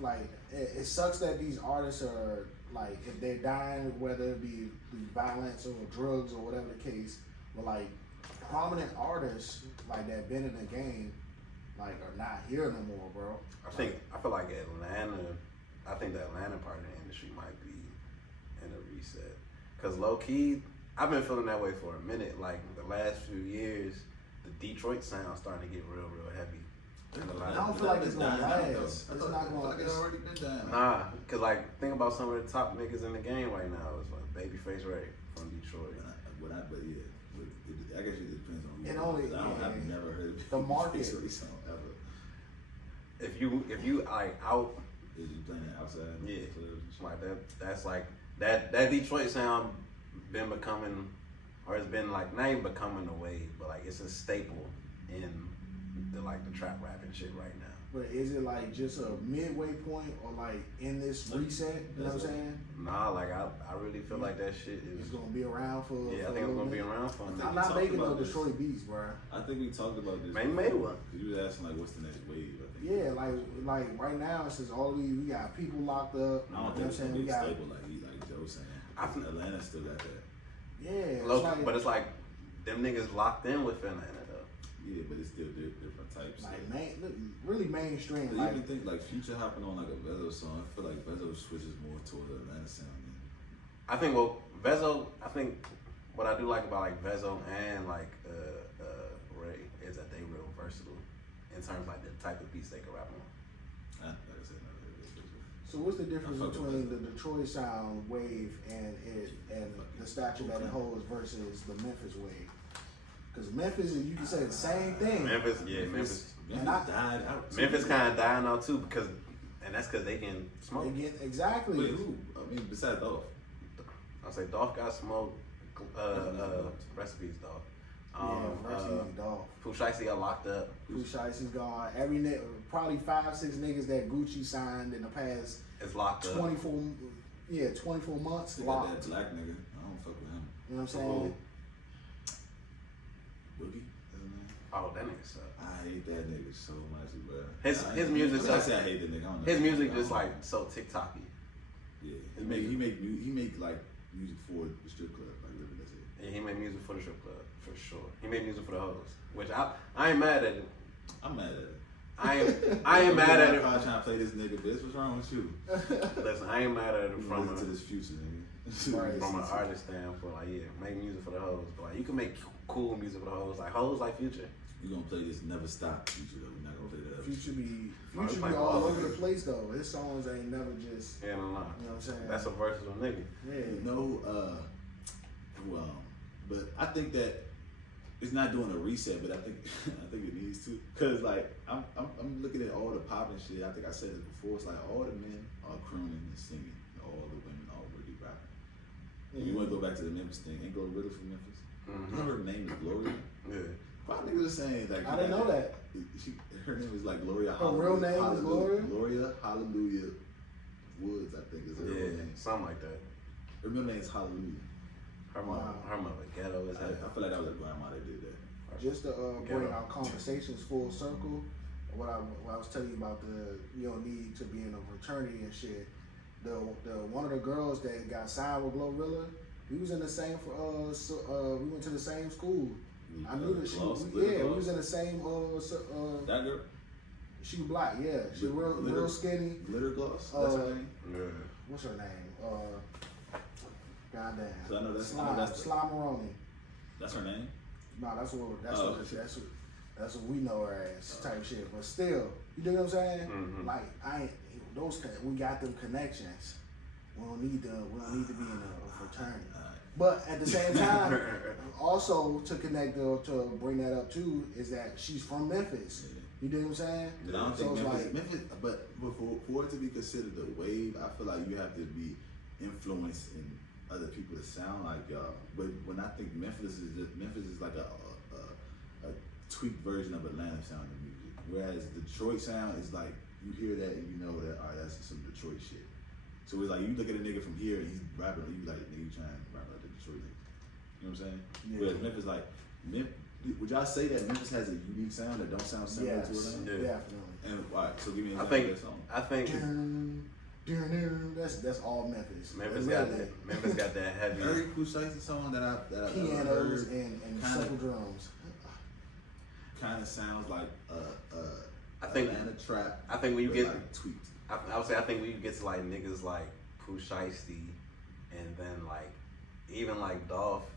Like, it sucks that these artists are like, if they're dying, whether it be violence or drugs or whatever the case, but like prominent artists like that been in the game, like are not here no more, bro. I feel like Atlanta. I think the Atlanta part of the industry might be in a reset. Cause low key, I've been feeling that way for a minute. Like the last few years, the Detroit sound starting to get real heavy. I don't feel like it's gonna last. It's not gonna. It's already been dying. Nah, cause like think about some of the top niggas in the game right now. It's like Babyface Ray from Detroit. But yeah, I guess it depends on who. I've never heard the market song ever. If you like out, is you playing it outside? Yeah, it's like that. That's like that Detroit sound been becoming, or it's been like not even becoming a wave, but like it's a staple in the trap rap and shit right now. But is it like just a midway point or like in this reset? You know what I'm saying? Nah, like I really feel like that shit is. It's gonna be around for. Yeah, I think it's gonna be around for. I'm not making no Detroit beats, bro. I think we talked about this. Maybe made one. You was asking like, what's the next wave? I think. Yeah, like right now it's just all these. We got people locked up. I don't think it's gonna be stable like Joe saying. I think Atlanta still got that. Yeah, but it's like them niggas locked in with Atlanta though. Yeah, but it's still different types. Like really mainstream. Do you like, even think like Future hopping on like a Vezo song? I feel like Vezo switches more toward the Atlanta sound. I think Vezo. I think what I do like about like Vezo and like Ray is that they real versatile in terms of like the type of beats they can rap on. Like I said, so what's the difference between the Detroit sound wave and the stature that it holds versus the Memphis wave? Because Memphis, you can say the same thing. Memphis died out. Memphis kind of dying out too and that's because they can smoke. Exactly. Wait, who? I mean, besides Dolph. I say Dolph got smoke. Recipes Dolph. Recipes Dolph. Pooh Shiesty got locked up. Pooh Shiesty's gone. Probably 5-6 niggas that Gucci signed in the past. It's locked 24 months. They locked. got that black nigga. I don't fuck with him. You know what I'm saying? Boogie. Oh, that nigga suck. I hate that nigga so much, bro. His music. I say I hate that nigga. I don't know. His music just like so TikTok-y. Yeah, he make like music for the strip club, like really that's it. Yeah, he made music for the strip club for sure. He made music for the hoes, which I ain't mad at it. I'm mad at it. I ain't mad at it. I'm trying to play this nigga, bitch. What's wrong with you? Listen, I ain't mad at it from to this Future, nigga. From an artist standpoint. Like, yeah, make music for the hoes, but like you can make cool music for the hoes, like Future. We gonna play this Never Stop Future though. We're not gonna play that. Future be all over the place though. His songs ain't never just. Yeah, no. You know what I'm saying? That's a versatile nigga. Yeah. But I think that it's not doing a reset, but I think it needs to. Cause like I'm looking at all the pop and shit. I think I said it before. It's like all the men are crooning and singing, all the women are really rapping. Mm-hmm. You want to go back to the Memphis thing? Ain't Glorilla from Memphis? Mm-hmm. You know her name is Gloria. Yeah. Probably was saying like I didn't know that. Her name is like Gloria. Her real name is Gloria. Gloria Hallelujah Woods, I think is her real name. Something like that. Her middle name is Hallelujah. Her mother ghetto as hell. I feel like that was her grandma that did that. Just to bring our conversations full circle, what I was telling you about you don't need to be in a fraternity and shit. The one of the girls that got signed with Glorilla, we was in the same we went to the same school. I knew that we was in the same that girl. She was black, yeah. She real skinny. Glitter gloss. That's her name. Yeah. What's her name? Goddamn. So I know that's Slimeroni. That's her name. No, that's what we know her as type shit. But still, you know what I'm saying? Mm-hmm. Like we got them connections. We don't need to be in a fraternity. But at the same time, also to connect to bring that up too is that she's from Memphis. You know what I'm saying? I don't think Memphis, but for it to be considered a wave, I feel like you have to be influenced in other people to sound like y'all. But when I think Memphis is like a tweaked version of Atlanta sounding music. Whereas Detroit sound is like you hear that and you know that that's some Detroit shit. So it's like you look at a nigga from here and he's rapping, you like nigga trying to rap like the Detroit nigga. You know what I'm saying? Yeah. Whereas Memphis would y'all say that Memphis has a unique sound that don't sound similar to Atlanta? Yeah, definitely. And all right, so give me an example of that song. I think that's all Memphis. Memphis got that heavy. Every Pusha song that I pianos and simple drums. Kind of sounds like I think Atlanta trap. I think when you get like tweaked. I would say I think when you get to like niggas like Pooh Shiesty and then like even like Dolph,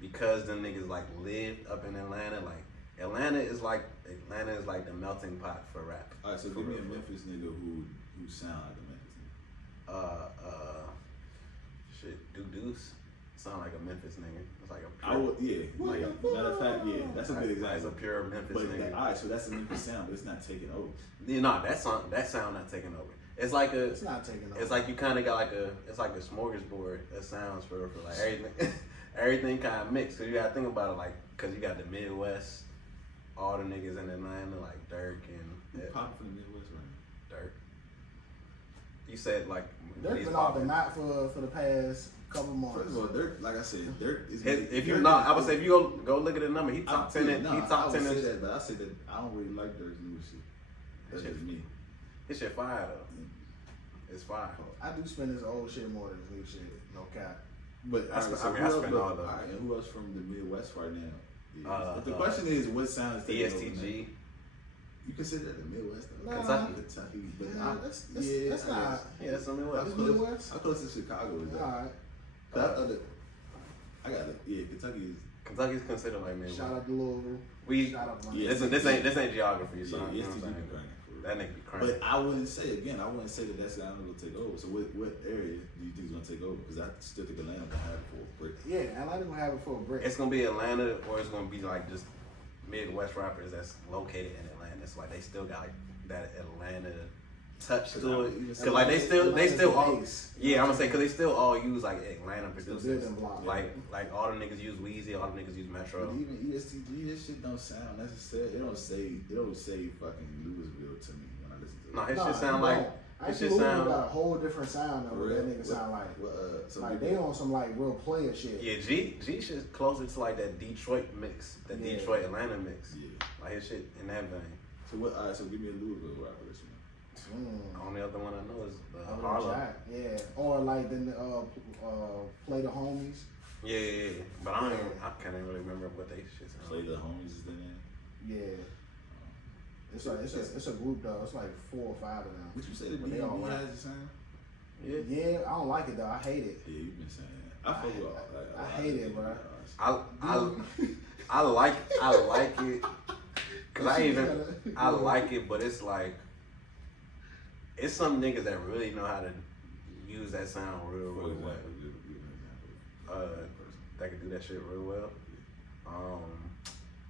because them niggas like lived up in Atlanta, like Atlanta is like the melting pot for rap. Alright, so give me a Memphis nigga who sound like a Memphis nigga. Deuce sound like a Memphis nigga. It's like a pure, matter of fact, yeah, that's a good example. It's a pure Memphis nigga. Alright, so that's a Memphis sound, but it's not taking over. Yeah, no, that sound not taking over. It's not taking over. It's like you kind of got it's like a smorgasbord of sounds for like everything. Everything kind of mixed. Cause you gotta think about it cause you got the Midwest, all the niggas in Atlanta like Dirk and Pop from the Midwest, right? Dirk. You said like Dirk been off the map for the past couple months. First of all, Dirk, like I said, Dirk is. I would say if you go look at the number, he top 10. He top 10. I would say that, but I said that I don't really like Dirk's new shit. That's just me. His shit fire though. It's fire. I do spend his old shit more than his new shit. No cap. But I spend all those. And who else from the Midwest right now? Yeah. The question is, what sound is taking over? ESTG. You consider that the Midwest though? Kentucky, but that's not. Yeah, that's the Midwest. That's Midwest. How close to Chicago is that? All right. I thought that. I got it. Yeah, Kentucky's considered like Midwest. Shout out to Louisville. Shout out to this ain't geography, so yeah, ESTG be cranking. That nigga be cranking. But I wouldn't say that that's Atlanta will take over. So what area do you think is gonna take over? Because I still think Atlanta gonna have it for a break. Yeah, Atlanta gonna have it for a break. It's gonna be Atlanta, or it's gonna be like just Midwest rappers that's located in Atlanta. It's like they still got like that Atlanta touch to it. Cause like they still all I'm gonna say cause they still all use like Atlanta producers. Like all the niggas use Weezy, all the niggas use Metro. But even ESTG, this shit don't sound necessary. It don't say fucking Louisville to me when I listen to it. No, his shit sound like. His shit got a whole different sound than what that nigga sound like. Like they on some like real player shit. Yeah, G shit's closer to like that Detroit mix, that Detroit Atlanta mix. Yeah, like his shit in that vein. So what? Alright, so give me a Louisville rapper this one. Only other one I know is Harlem. Yeah, or like the Play the Homies. Yeah. But I can't even really remember what they shit sound. Play the Homies is the name. Yeah. It's a group though. It's like 4 or 5 of them. Would you say the B.O.B. has the sound? Yeah, I don't like it though. I hate it. Yeah, you've been saying that. I fuck with I hate it, bro. I like it. Cause I like it, but it's like it's some niggas that really know how to use that sound real well. That can do that shit real well.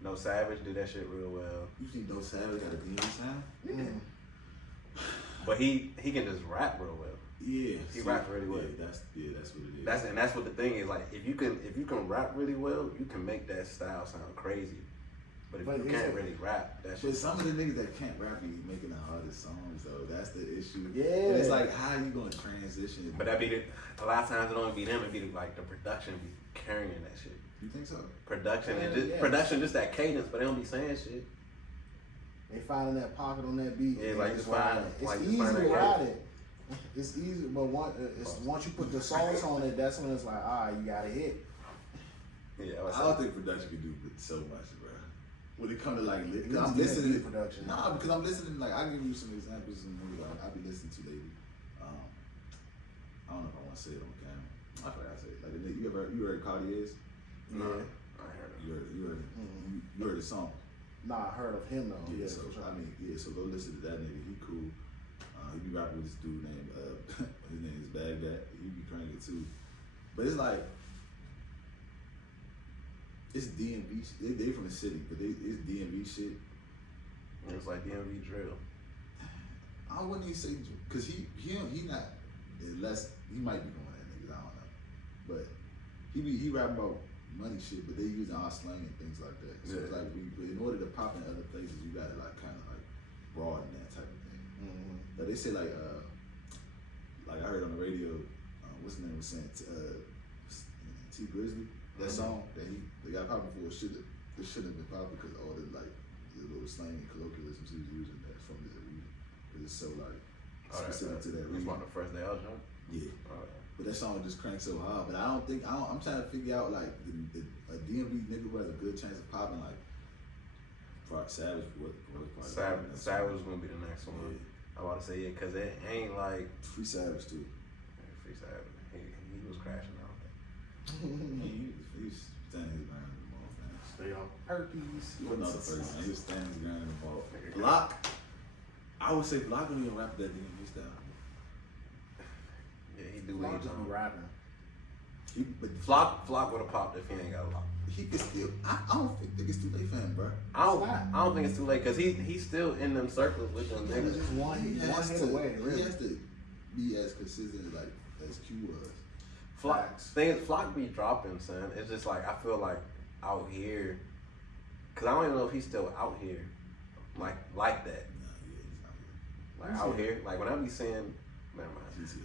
No Savage do that shit real well. You think No Savage got a B sound? Yeah. But he can just rap real well. Yeah, he raps really well. That's what it is. That's what the thing is. Like if you can rap really well, you can make that style sound crazy. But if you can't really rap, that shit. But some of the niggas that can't rap be making the hardest songs though. That's the issue. Yeah. But it's like how you gonna transition? But a lot of times it don't be them. It be like the production be carrying that shit. You think so? Production just that cadence, but they don't be saying shit. They finding that pocket on that beat. Yeah, and like it's just find- riding. It's like just easy find to that ride it. It's easy, but once you put the sauce on it, that's when it's like, you gotta hit. Yeah, I don't think production can do so much, bro. When it comes to like, because I'm It's listening. beat production. Nah, because I'm listening. Like, I'll give you some examples and movies I be listening to lately. I don't know if I want to say it on camera. I forgot to say it. Like, you heard Cartier's? Yeah. I heard it. You heard the song. Nah, I heard of him though. Yeah, Yeah, so for sure. I mean, yeah, so go listen to that nigga. He cool. He be rapping with this dude named his name is Baghdad. He be cranking too. But it's like it's DMV. They from the city, but it's DMV shit. It's like DMV drill. I wouldn't even say because he not unless he might be going at niggas. I don't know, but he rapping about money shit, but they using our slang and things like that. So it's like in order to pop in other places, you gotta like kind of like broaden that type of thing. Mm-hmm. But they say like I heard on the radio, what's the name was saying T Grizzly, that song that they got popping for shouldn't have been popping because all the like the little slang and colloquialisms he was using that from his region. Because it's so like specific to that It's region. about the first day out, John. Yeah. But that song just cranked so hard. But I'm trying to figure out like a DMV nigga who has a good chance of popping like Savage. Savage was gonna be the next one. Yeah. I'm about to say because it ain't like Free Savage too. Free Savage. He was crashing out. He was standing his ground in the ball, man. Stay on herpes. What another person? He was standing his ground in the ball. Block. I would say Block don't even rap that DMV style. Yeah, he do Flock what he just be done. rapping. But Flock would have popped if he ain't got a lock. he can still. I don't think it's too late for him, bro. I don't think it's too late because he's still in them circles with them Yeah, niggas. just one hit away, really. He has to be as consistent as Q was. Flock be dropping, son. It's just like I feel like out here, cause I don't even know if he's still out here, like that. Nah, yeah, he's not here. Like He's out here. here, like when I be saying, never mind. He's here.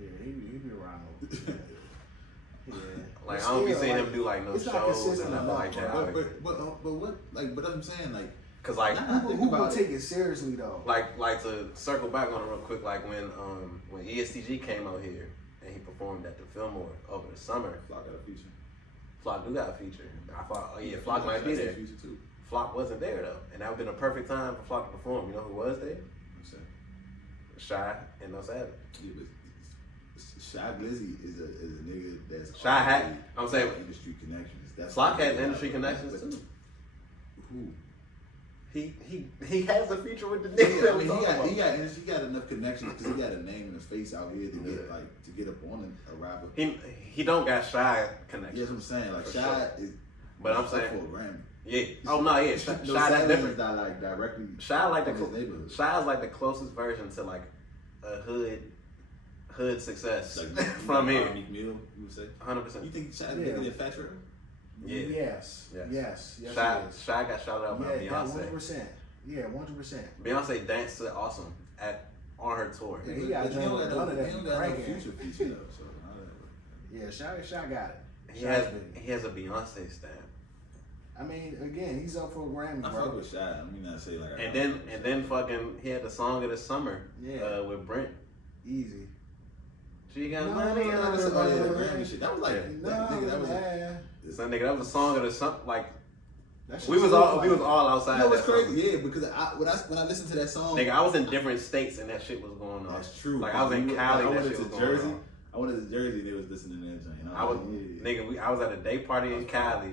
Yeah, he be around. Yeah. Like But I don't be still, seeing like, him do like no it's not shows consistent and nothing enough, like that. bro. out here. But what like? But I'm saying like, Cause like Nah. Who think will about it. take it seriously though? like to circle back on it real quick, like when ESTG came out here and he performed at the Fillmore over the summer. Flock got a feature. Flock do got a feature. I thought, Flock might be That's a there. feature too. Flock wasn't there though, and that would have been a perfect time for Flock to perform. You know who was there? I'm saying. Shy and No Savage. Yeah, but Shy Glizzy is a nigga that's Shy had- already I'm saying- industry connections. That's Flock what had they industry got. connections But too. Who? He has a feature with the Yeah, nigga I that we mean, talking about. he got enough connections because he got a name and a face out here to get up on a rapper. He don't got Shy Yeah, connection. that's what I'm saying. Like For Shy sure. is, But I'm up saying, for a Grammy. yeah. Oh no, yeah. Shy No, that's Savage different. is not like directly. Shy like from his the neighborhood. Shy's like the closest version to like a hood success Like from here. Meek Mill, you would say. 100%. You think Shy Yeah. bigger than Fat Trap? Yeah. Yes. Yes. Yes. Yes. Shy it is. Shy got shouted out by Yeah, Beyonce. 100%. Yeah, 100%. Beyonce danced to Awesome on her tour. Yeah, he got But John got Lennon that he don't be got no cranking. future feature though. So I Yeah, Shy got it. He Shy's has big. he has a Beyonce stamp. I mean, again, he's up for a Grammy, I bro. fuck with Shy. I mean, not say like. And then fucking he had the song of the summer Yeah. with Brent. Easy. She got No, money no, on no, her. Oh yeah, the no, Grammy shit. That was like Yeah. that nigga. That was. man. So nigga, that was a song of the summer. Like That shit we was still all outside. You know what's that summer. crazy? Yeah, because when I listened to that song, Nigga, I was in different states and that shit was going on. that's true. Like I was in Cali, I that went shit to was going Jersey. on. I went to Jersey. They was listening to that joint. And I was like, yeah. nigga. I was at a day party in Cali.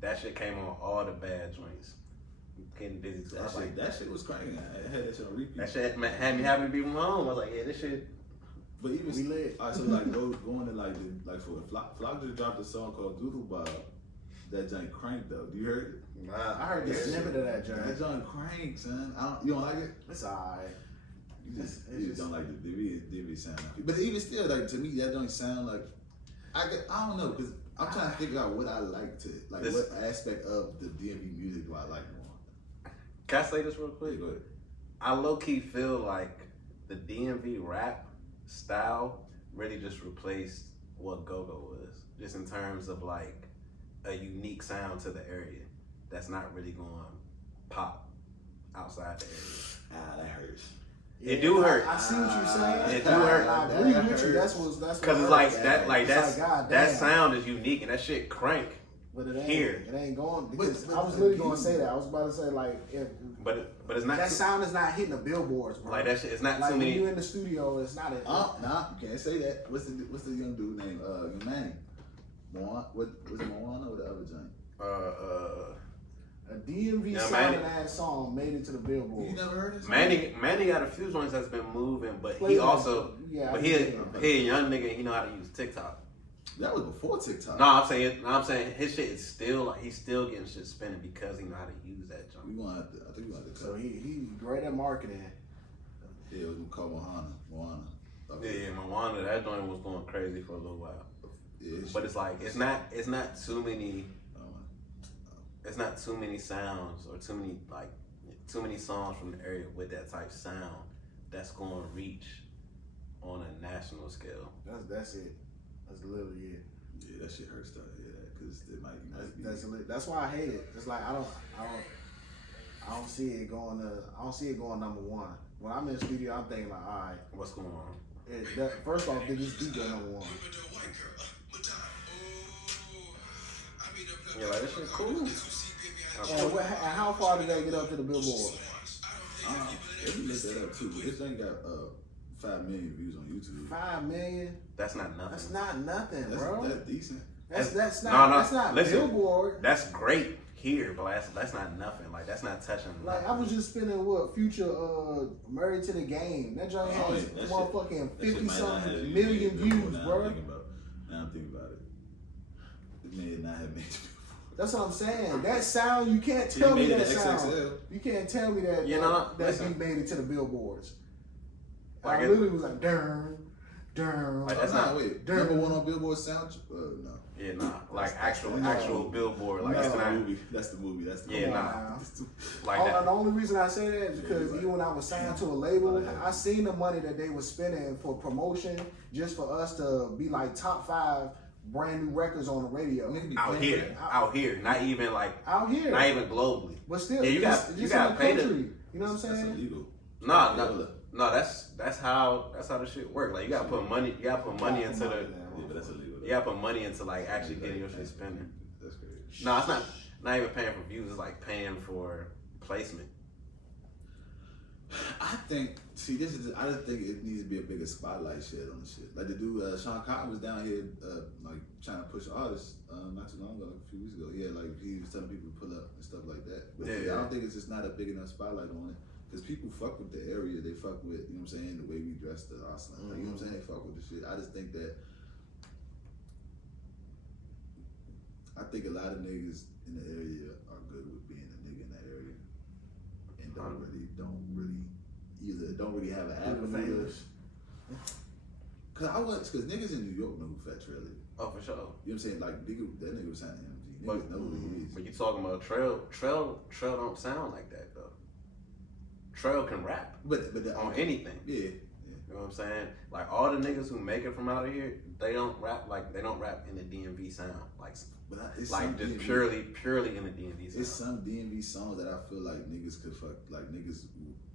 That shit came on all the bad joints. Getting busy. So I was like, That shit was crazy. I had that shit on repeat. that shit had me happy to be from home. I was like, yeah, this shit. But even We lit. All right, so like going to like for Flock just dropped a song called Doodle Bob. That joint crank though. Do you heard it? Nah, I heard the snippet of that That joint. joint crank, son. You don't like it? It's alright. You just, It's you just don't like the DV sound. But even still, like to me, that don't sound like. I don't know because I'm trying to figure out what I like to like. What aspect of the DMV music do I like more? can I say this real quick? Go ahead. I low key feel like the DMV rap style really just replaced what go-go was, just in terms of like a unique sound to the area that's not really going pop outside the area. Ah, that hurts. It do hurt. I see what you're saying. It do hurt. I agree with you. That's what. Cause it's like that. Like It's that's like, God that damn. sound is unique, and that shit crank. But it ain't. Here. It ain't going because But I was literally going to say that. I was about to say like if But it's not that too, sound is not hitting the billboards, bro. like that shit. It's not Like too when many. you in the studio, it's not. Nah, you can't say that. What's the young dude name? Young Manny. Moana. What was it, Moana or the other joint? A DMV Yeah, sounding Manny. ass song made it to the billboard. You never heard this? Manny got a few joints that's been moving, but Play he that. also, Yeah, but I he can a young nigga and he know how to use TikTok. That was before TikTok. No, I'm saying his shit is still like he's still getting shit spinning because he know how to use that We joint. gonna have to. I think we gonna have to. So he's great at marketing. Yeah, it was called Moana. Yeah, Moana, that joint was going crazy for a little while. Yeah, But it's like it's not too many. Oh, It's not too many sounds or too many songs from the area with that type sound that's going to reach on a national scale. That's it. That's literally it. yeah, that shit hurts to hear that because it might be. That's why I hate it. It's like I don't see it going number one. When I'm in the studio, I'm thinking like, all right, What's going on? first off, did this beat go number one? Yeah, like that shit cool. And how far did they get up to the billboard? Let me look that up too. This thing got 5 million views on YouTube. 5 million. That's not nothing. That's not nothing, That's bro. decent. That's No, not. That's not listen. billboard. That's great here, but that's not nothing. Like that's not touching. Like I was just spinning Future Married to the Game. That joint Oh, has yeah, that motherfucking That shit 50 might not have something even million made views, Billboard. bro. Now I'm thinking about it. It may not have made. That's what I'm saying. That sound, you can't He tell me made that it sound. XXL. You can't tell me that You know, that listen. beat made it to the billboards. Like I it- literally was like, darn. Like, That's that's not not- wait. Damn. Number one on Billboard sound. No. Yeah, nah. Like That's actual billboard. Like That's it's the not. movie. That's the movie. That's the Yeah, movie. nah. Like And that. the only reason I say that is because Yeah, even when I was signed to a label, I seen the money that they were spending for promotion just for us to be like top 5 brand new records on the radio. Nigga be Out paying here, for that? out here, not even like, Out here. not even globally. But still, Yeah, you just got in to the pay country. them. You know what I'm That's saying? illegal. No, that's how the shit work. Like you gotta put money, into the, Yeah, but that's illegal. you gotta put money into like actually getting your shit spinning. That's crazy. No, it's not even paying for views. It's like paying for placement. I think. See, I just think it needs to be a bigger spotlight shed on the shit. Like the dude, Sean Cotton was down here, like trying to push artists not too long ago, like a few weeks ago. Yeah, like he was telling people to pull up and stuff like that. But Yeah. I don't think it's just not a big enough spotlight on it. Because people fuck with the area, they fuck with, you know what I'm saying, the way we dress, the awesome, like, you know what I'm saying, they fuck with the shit. I just think that, I think a lot of niggas in the area are good with being a nigga in that area. And don't really have an avenue. Cause niggas in New York know who Fat Trail is. Oh, for sure. You know what I'm saying? Like, that nigga was signed to MG. But, Niggas know who he is. but you talking about Trail don't sound like that though. Trail can rap But on anything. Yeah. You know what I'm saying? Like all the niggas who make it from out of here, they don't rap in the DMV sound. But it's Like some just DMV purely in the DMV sound. It's some DMV songs that I feel like niggas could fuck, like niggas,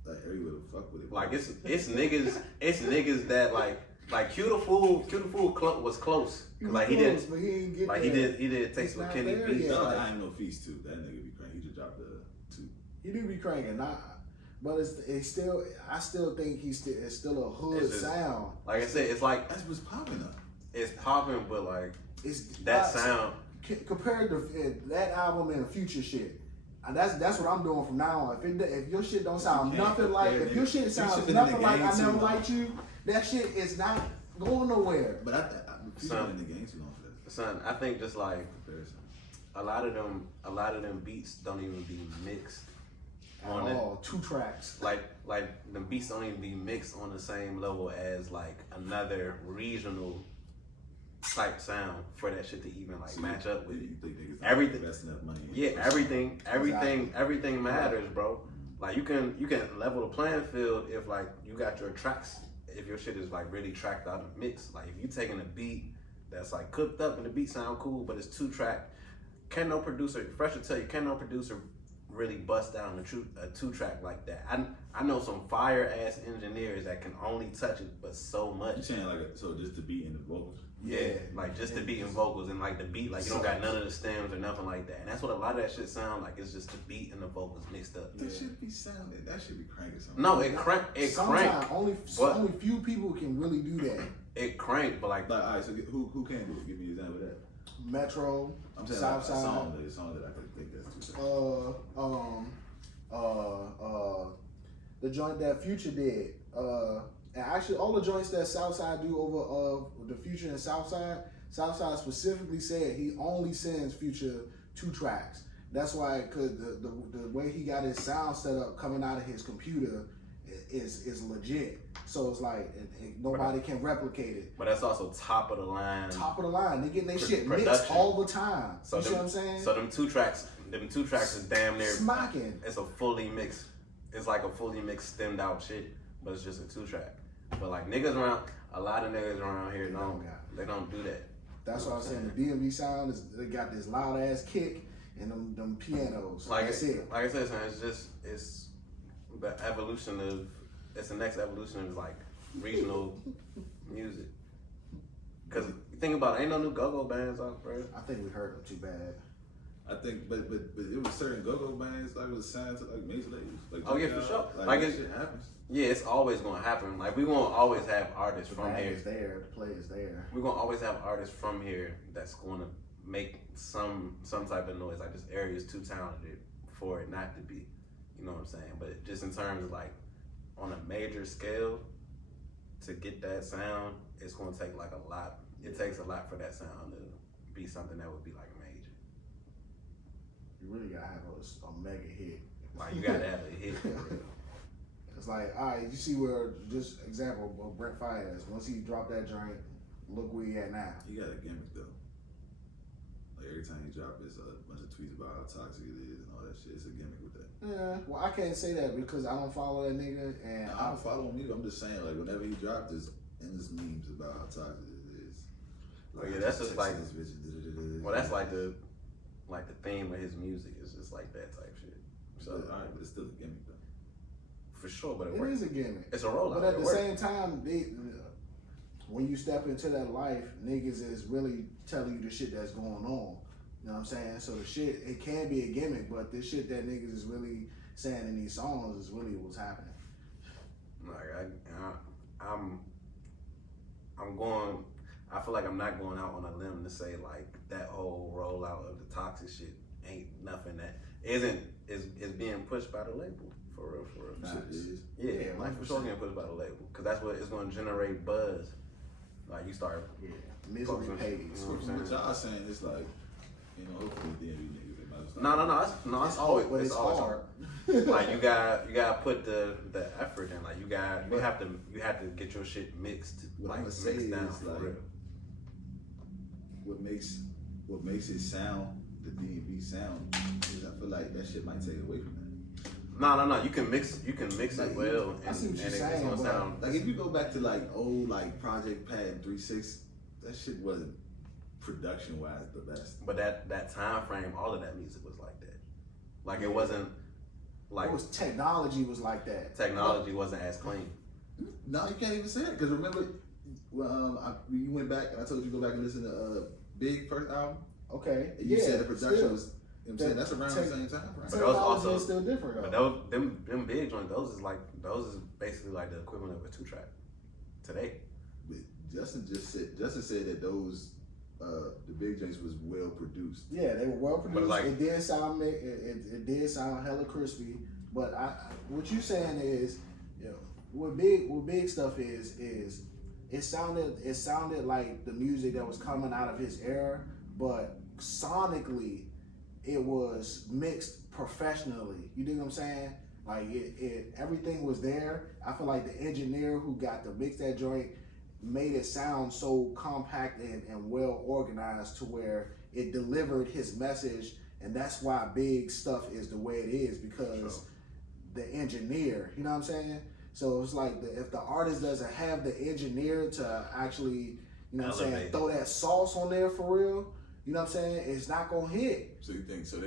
like everywhere to fuck with it. Like it's niggas that like Q the Fool was close. 'Cause, like he did But he ain't get like there. he did take It's some not Kenny there beats. yet. No, Like, I ain't no feast too. That nigga be cranky. He just dropped the 2. He do be cranking, but it's still. I still think it's still a hood It's just- sound. like I said, it's like That's what's popping up. it's popping, but like It's that sound. compared to that album and Future shit. That's what I'm doing from now on. If your shit don't sound You can't nothing like, compare, if your nigga. shit You sounds should've been nothing in the like game I too Never long. Liked You, that shit is not going nowhere. But I'm Son. in the game too long for that Son, I think just like comparison. a lot of them beats don't even be mixed on it. Oh, 2 tracks. Like the beats don't even be mixed on the same level as like another regional type sound for that shit to even like match up with it. You think niggas Everything- invest enough money in Yeah, it? everything matters, bro. Like you can level the playing field if like you got your tracks, if your shit is like really tracked out and mixed. Like if you taking a beat that's like cooked up and the beat sound cool, but it's 2 track, can no producer, Fresh will tell you, can no producer really bust down a 2-track like that. I know some fire ass engineers that can only touch it, but so much. You saying like so just the beat and the vocals? Yeah, like just the beat and vocals and like the beat, like you don't got none of the stems or nothing like that. And that's what a lot of that shit sound like. It's just the beat and the vocals mixed up. That should be sounding. That should be cranking something. No, it crank. Only few people can really do that. It crank, but like all right. So who can do it? Give me an example of that. Metro, I'm saying like Southside. a song that I could think that's too. The joint that Future did. And actually, all the joints that Southside do over the Future and Southside specifically said he only sends Future 2 tracks. That's why, cause the way he got his sound set up coming out of his computer is legit. So it's like nobody can replicate it. But that's also top of the line. Top of the line, they getting their shit production. mixed all the time. So you see what I'm saying? So them two tracks is damn near smacking. It's a fully mixed. It's like a fully mixed, stemmed out shit, but it's just a 2-track. But like a lot of niggas around here they don't do that. That's what I'm saying. The DMV sound they got this loud ass kick and them pianos. Like that's it. Like I said, son, it's the evolution of. It's the next evolution of like regional music. Cause think about it, ain't no new go-go bands out, bro. I think we heard them too bad. I think, but it was certain go-go bands like it was signed to like major labels. Like, oh yeah, for sure. Like that shit happens. Yeah, it's always gonna happen. Like we won't always have artists from here. Is there, the play is there. We're gonna always have artists from here that's gonna make some type of noise. Like this area is too talented for it not to be. You know what I'm saying? But just in terms of like on a major scale, to get that sound, it's gonna take like a lot. It takes a lot for that sound to be something that would be like major. You really gotta have a mega hit. Like you gotta have a hit for real. It's like, all right, you see where, just example of Brent Fayez, once he dropped that joint, look where he at now. He got a gimmick though. Like every time he drops, it's a bunch of tweets about how toxic it is and all that shit. It's a gimmick with that. Yeah, well, I can't say that because I don't follow that nigga, and I don't follow him either. I'm just saying, like, whenever he dropped, there's endless memes about how toxic it is. Like, yeah, that's just like, this bitch, well, that's like the theme of his music is just like that type shit. So, all right, but it's still a gimmick though. For sure, but it works. is a gimmick. It's a rollout. But at the same time, when you step into that life, niggas is really telling you the shit that's going on. You know what I'm saying? So the shit, it can be a gimmick, but this shit that niggas is really saying in these songs is really what's happening. Like I'm going. I feel like I'm not going out on a limb to say like that whole rollout of the toxic shit ain't nothing that is being pushed by the label for real. Nah, it is. Yeah, like for sure getting pushed by the label because that's what it's going to generate buzz. Like you start. Yeah, misery pays. You know what I'm saying? What y'all saying is like, you know, hopefully the DMV niggas they might start. No. It's always. But it's always hard. Like you got put the effort in. Like you have to get your shit mixed. What like I'm gonna say mixed down is for like, real. what makes it sound the DMV sound is I feel like that shit might take away from that. No. You can mix Like, it well, I see what you're it's saying, gonna but sound. Like if you go back to like old like Project Pad and 3-6, that shit wasn't production wise the best. But that time frame, all of that music was like that. Like it wasn't like It was technology was like that. technology wasn't as clean. No, you can't even say that because remember, you went back and I told you to go back and listen to Big first album. Okay. And you yeah, said the production still. was. You know what I'm saying that's around the same time frame. But those Technology also- is still different. But Though. them big joints, those is basically like the equivalent of a 2-track today. But Justin said that those the big joints was well produced. Yeah, they were well produced. like- it did sound it did sound hella crispy. But what you saying is, you know, what big stuff is it sounded like the music that was coming out of his era, but sonically it was mixed professionally. You dig what I'm saying? Like it everything was there. I feel like the engineer who got to mix that joint made it sound so compact and well organized to where it delivered his message, and that's why big stuff is the way it is because the engineer, you know what I'm saying? So it's like if the artist doesn't have the engineer to actually, you know what I'm saying, throw that sauce on there for real, you know what I'm saying, it's not gonna hit. So you think so?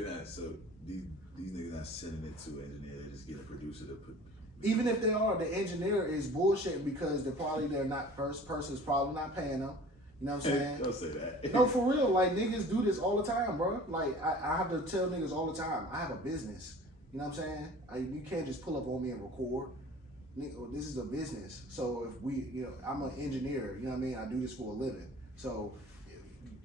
these niggas not sending it to an engineer. They just get a producer to put. Even if they are, the engineer is bullshitting because they're not first person's probably not paying them. You know what I'm saying? Don't say that. No, for real. Like niggas do this all the time, bro. Like I have to tell niggas all the time. I have a business. You know what I'm saying? You can't just pull up on me and record. This is a business. So if I'm an engineer. You know what I mean? I do this for a living. So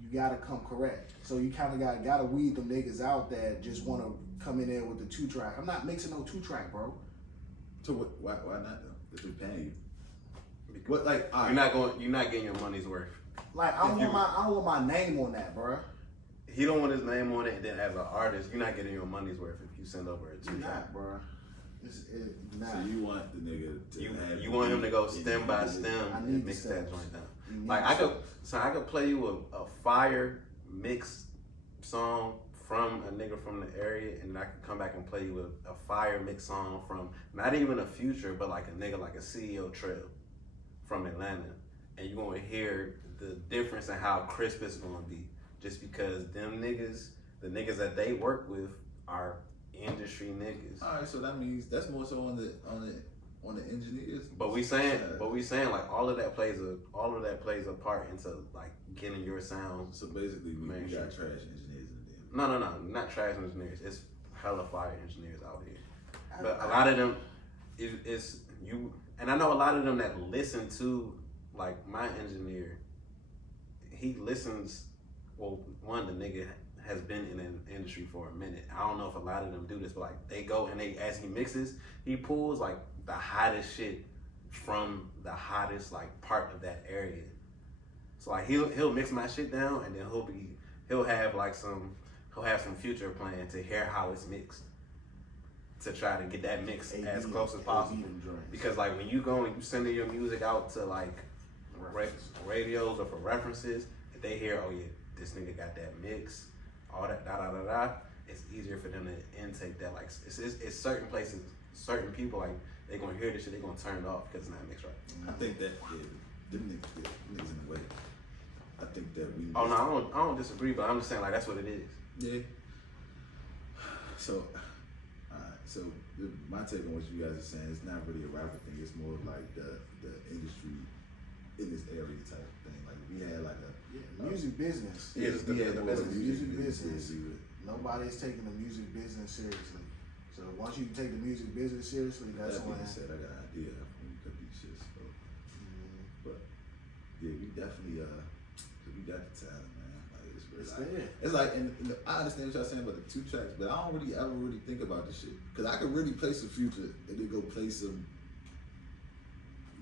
you gotta come correct. So you kind of gotta weed them niggas out that just want to come in there with the 2-track. I'm not mixing no 2-track, bro. So why not though? If they're paying you. What like You're not getting your money's worth. Like I don't want my name on that, bro. He don't want his name on it, and then as an artist, you're not getting your money's worth if you send over a 2-track, bro. Nah. So you want the nigga to you want him to go stem by stem and mix that joint down. Like I could play you a fire mix song from a nigga from the area, and then I could come back and play you a fire mix song from not even a Future, but like a nigga like a CEO Trail from Atlanta, and you're gonna hear the difference in how crisp it's gonna be, just because them niggas, the niggas that they work with, are industry niggas. All right, so that means that's more so on the engineers. But we saying like all of that plays a part into like getting your sound. So basically, we got trash engineers in No, not trash engineers. It's hella fire engineers out here. But a lot of them is you, and I know a lot of them that listen to like my engineer. He listens. Well, one, the nigga has been in an industry for a minute. I don't know if a lot of them do this, but like they go and as he mixes, he pulls like the hottest shit from the hottest like part of that area. So like he'll mix my shit down, and then he'll have some future plan to hear how it's mixed, to try to get that mix as close as possible. Because like when you go and you sending your music out to like radios or for references, if they hear, oh yeah, this nigga got that mix, all that it's easier for them to intake that. Like it's certain places, certain people, like they gonna hear this shit, they gonna turn it off because it's not mixed right. I think that them niggas in the way. I think that we. Oh no, I don't disagree, but I'm just saying like that's what it is. Yeah. So, so my take on what you guys are saying is not really a rapper thing. It's more of like the industry in this area type of thing. Like we had like a music business. Yeah, the music business. Nobody's taking the music business seriously. So once you take the music business seriously, that's when. That said, I got an idea when we cut these shits. So. But yeah, we definitely we got the talent, man. It's like, and I understand what y'all saying about the 2 tracks, but I don't really ever really think about this shit. Cause I could really play some Future and then go play some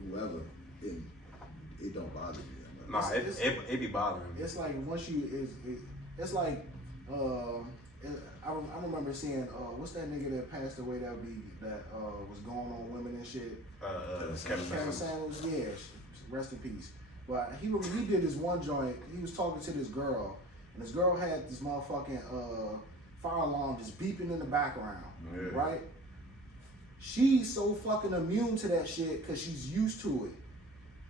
whoever, and it don't bother me. Nah, it be bothering me. It's like once you, it's like, I remember seeing, what's that nigga that passed away that was going on women and shit? Kevin Samuels, yeah, rest in peace. But he did this one joint, he was talking to this girl, and this girl had this motherfucking fire alarm just beeping in the background, right? She's so fucking immune to that shit because she's used to it.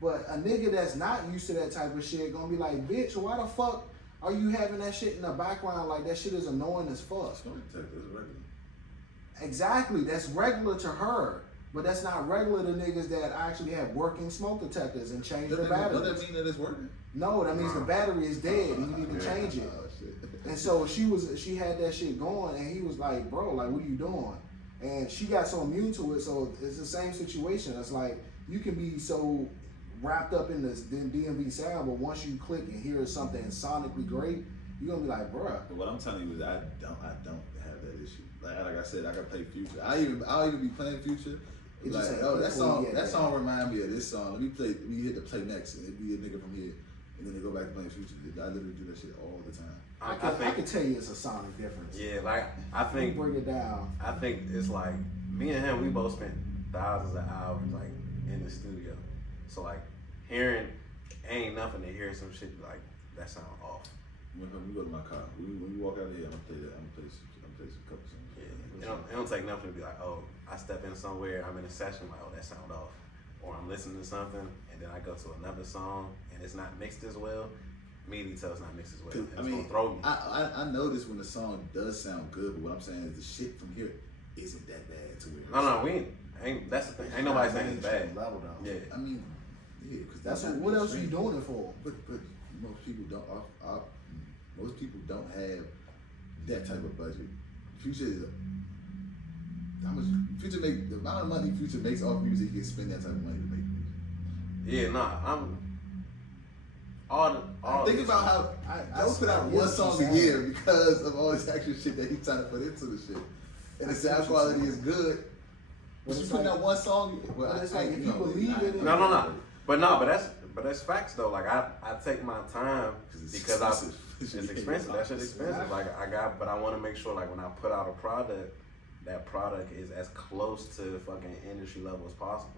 But a nigga that's not used to that type of shit gonna be like, bitch, why the fuck are you having that shit in the background? Like that shit is annoying as fuck. Smoke detector is regular. Exactly, that's regular to her. But that's not regular to niggas that actually have working smoke detectors and change the batteries. Does that mean that it's working? No, that means the battery is dead and you need to change it. Oh, shit. And so she had that shit going, and he was like, bro, like, what are you doing? And she got so immune to it, so it's the same situation. It's like, you can be so wrapped up in this DMV sound, but once you click and hear something sonically great, you're gonna be like, bruh. But what I'm telling you is I don't have that issue. Like I said, I can play Future. I'll even be playing Future. It's like, oh, that song remind me of this song. Let me hit the play next, and it'd be a nigga from here, and then they go back to playing Future. I literally do that shit all the time. I can tell you it's a sonic difference. Yeah, like I think break it down. I think it's like me and him. We both spent thousands of hours like in the studio. So like hearing ain't nothing to hear some shit like that sound off. When we go to my car, when we walk out of here, I'm gonna play that. I'm gonna play some couple songs. Yeah, it don't take nothing to be like, oh, I step in somewhere, I'm in a session, like, oh, that sound off. Or I'm listening to something, and then I go to another song, and it's not mixed as well. immediately tell it's not mixed as well. 'Cause, And I it's mean, gonna throw me. I notice when the song does sound good, but what I'm saying is the shit from here isn't that bad to where. No, we ain't. That's the thing. Ain't nobody saying it's bad. Level though. Yeah. I mean, yeah, because That's what else are you doing it for? But most people don't. Most people don't have that type of budget. Future is how much Future make the amount of money Future makes off music. He can spend that type of money to make music. Yeah, nah. I'm all. Think about how I don't put out one song a year because of all this extra shit that he's trying to put into the shit, and the sound quality is good. But you putting out one song. Well, it's like if you believe in it. No. But that's facts though. Like I take my time because it's expensive. That shit expensive. Like but I want to make sure like when I put out a product, that product is as close to the fucking industry level as possible.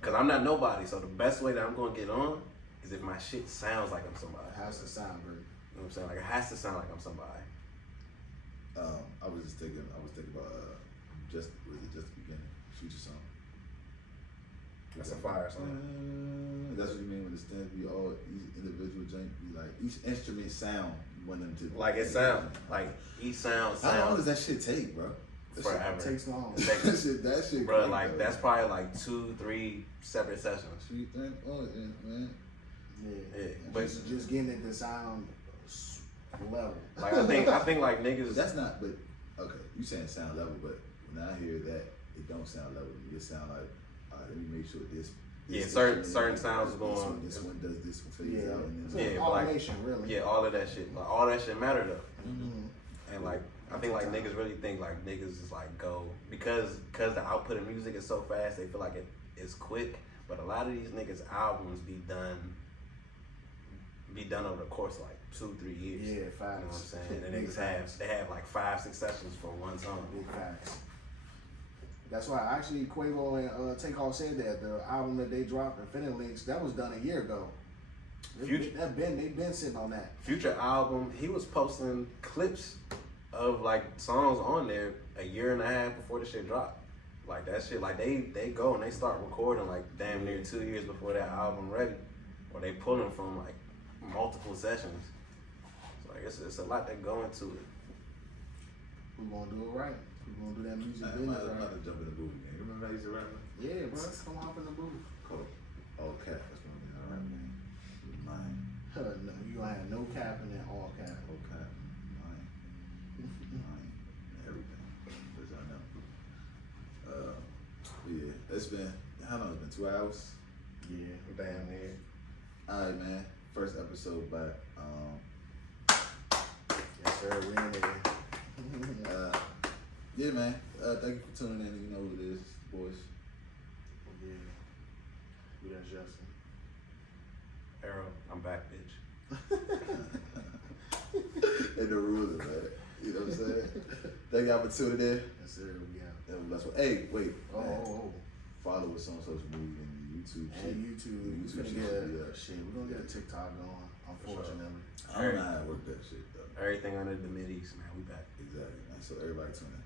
Cause I'm not nobody, so the best way that I'm gonna get on is if my shit sounds like I'm somebody. It has to sound great. You know what I'm saying? Like it has to sound like I'm somebody. I was thinking about just the beginning Future song. That's a fire song. That's what you mean when the stands be all each individual joint be like each instrument sound you want them to Like it sound like each sound. How long does that shit take, bro? Forever. It takes long. that shit, bro. great, Like though. that's probably like 2-3 separate sessions. Man. Yeah. But just getting it to sound level. like I think like niggas. That's not. But okay, you saying sound level, but when I hear that, it don't sound level. It sound like, all right, let me make sure this. Yeah, certain sounds going. This one does this one fades out, and It's then like automation, really. Yeah, all of that shit. Like all that shit matter though. Mm-hmm. And like I think like niggas really think like niggas is like go because the output of music is so fast. They feel like it is quick, but a lot of these niggas albums be done over the course of like 2-3 years. Yeah, facts. You know what I'm saying? And Big niggas facts. they have like 5-6 sessions for one song. Big facts. That's why actually Quavo and Takeoff said that the album that they dropped, Infinity Links, that was done a year ago. Future, they've been sitting on that. Future album, he was posting clips of like songs on there a year and a half before the shit dropped. Like that shit, like they go and they start recording like damn near 2 years before that album ready, or they pulling from like multiple sessions. So like it's a lot that go into it. We gonna do it right. We gonna do that music I'm business about right. to jump in the booth, man. You remember I used to rap? Yeah, bro, come hop in the booth. Cool. All cap. That's what I'm rap, man. Mine. No, you gonna have no cap and then all cap. All cap. Mine. Everything. As I know. Yeah, it's been, how long it's been, 2 hours? Yeah. Damn near. Alright, man. First episode back. Yes, sir. We in there. Yeah, man. Thank you for tuning in. You know who it is, boys. Yeah. We that's Justin. Arrow, I'm back, bitch. And the ruler, man. You know what I'm saying? Thank y'all for tuning in. Yes, sir. We out. That's what. Hey, wait. Oh, man. oh, oh. Follow us on social media and YouTube shit. And YouTube. YouTube We're shit gonna should be get up. shit. We're gonna get a TikTok going. Unfortunately. I don't know how to work that shit though. Everything under the Mid East, man. We back. Exactly, man. So everybody tune in.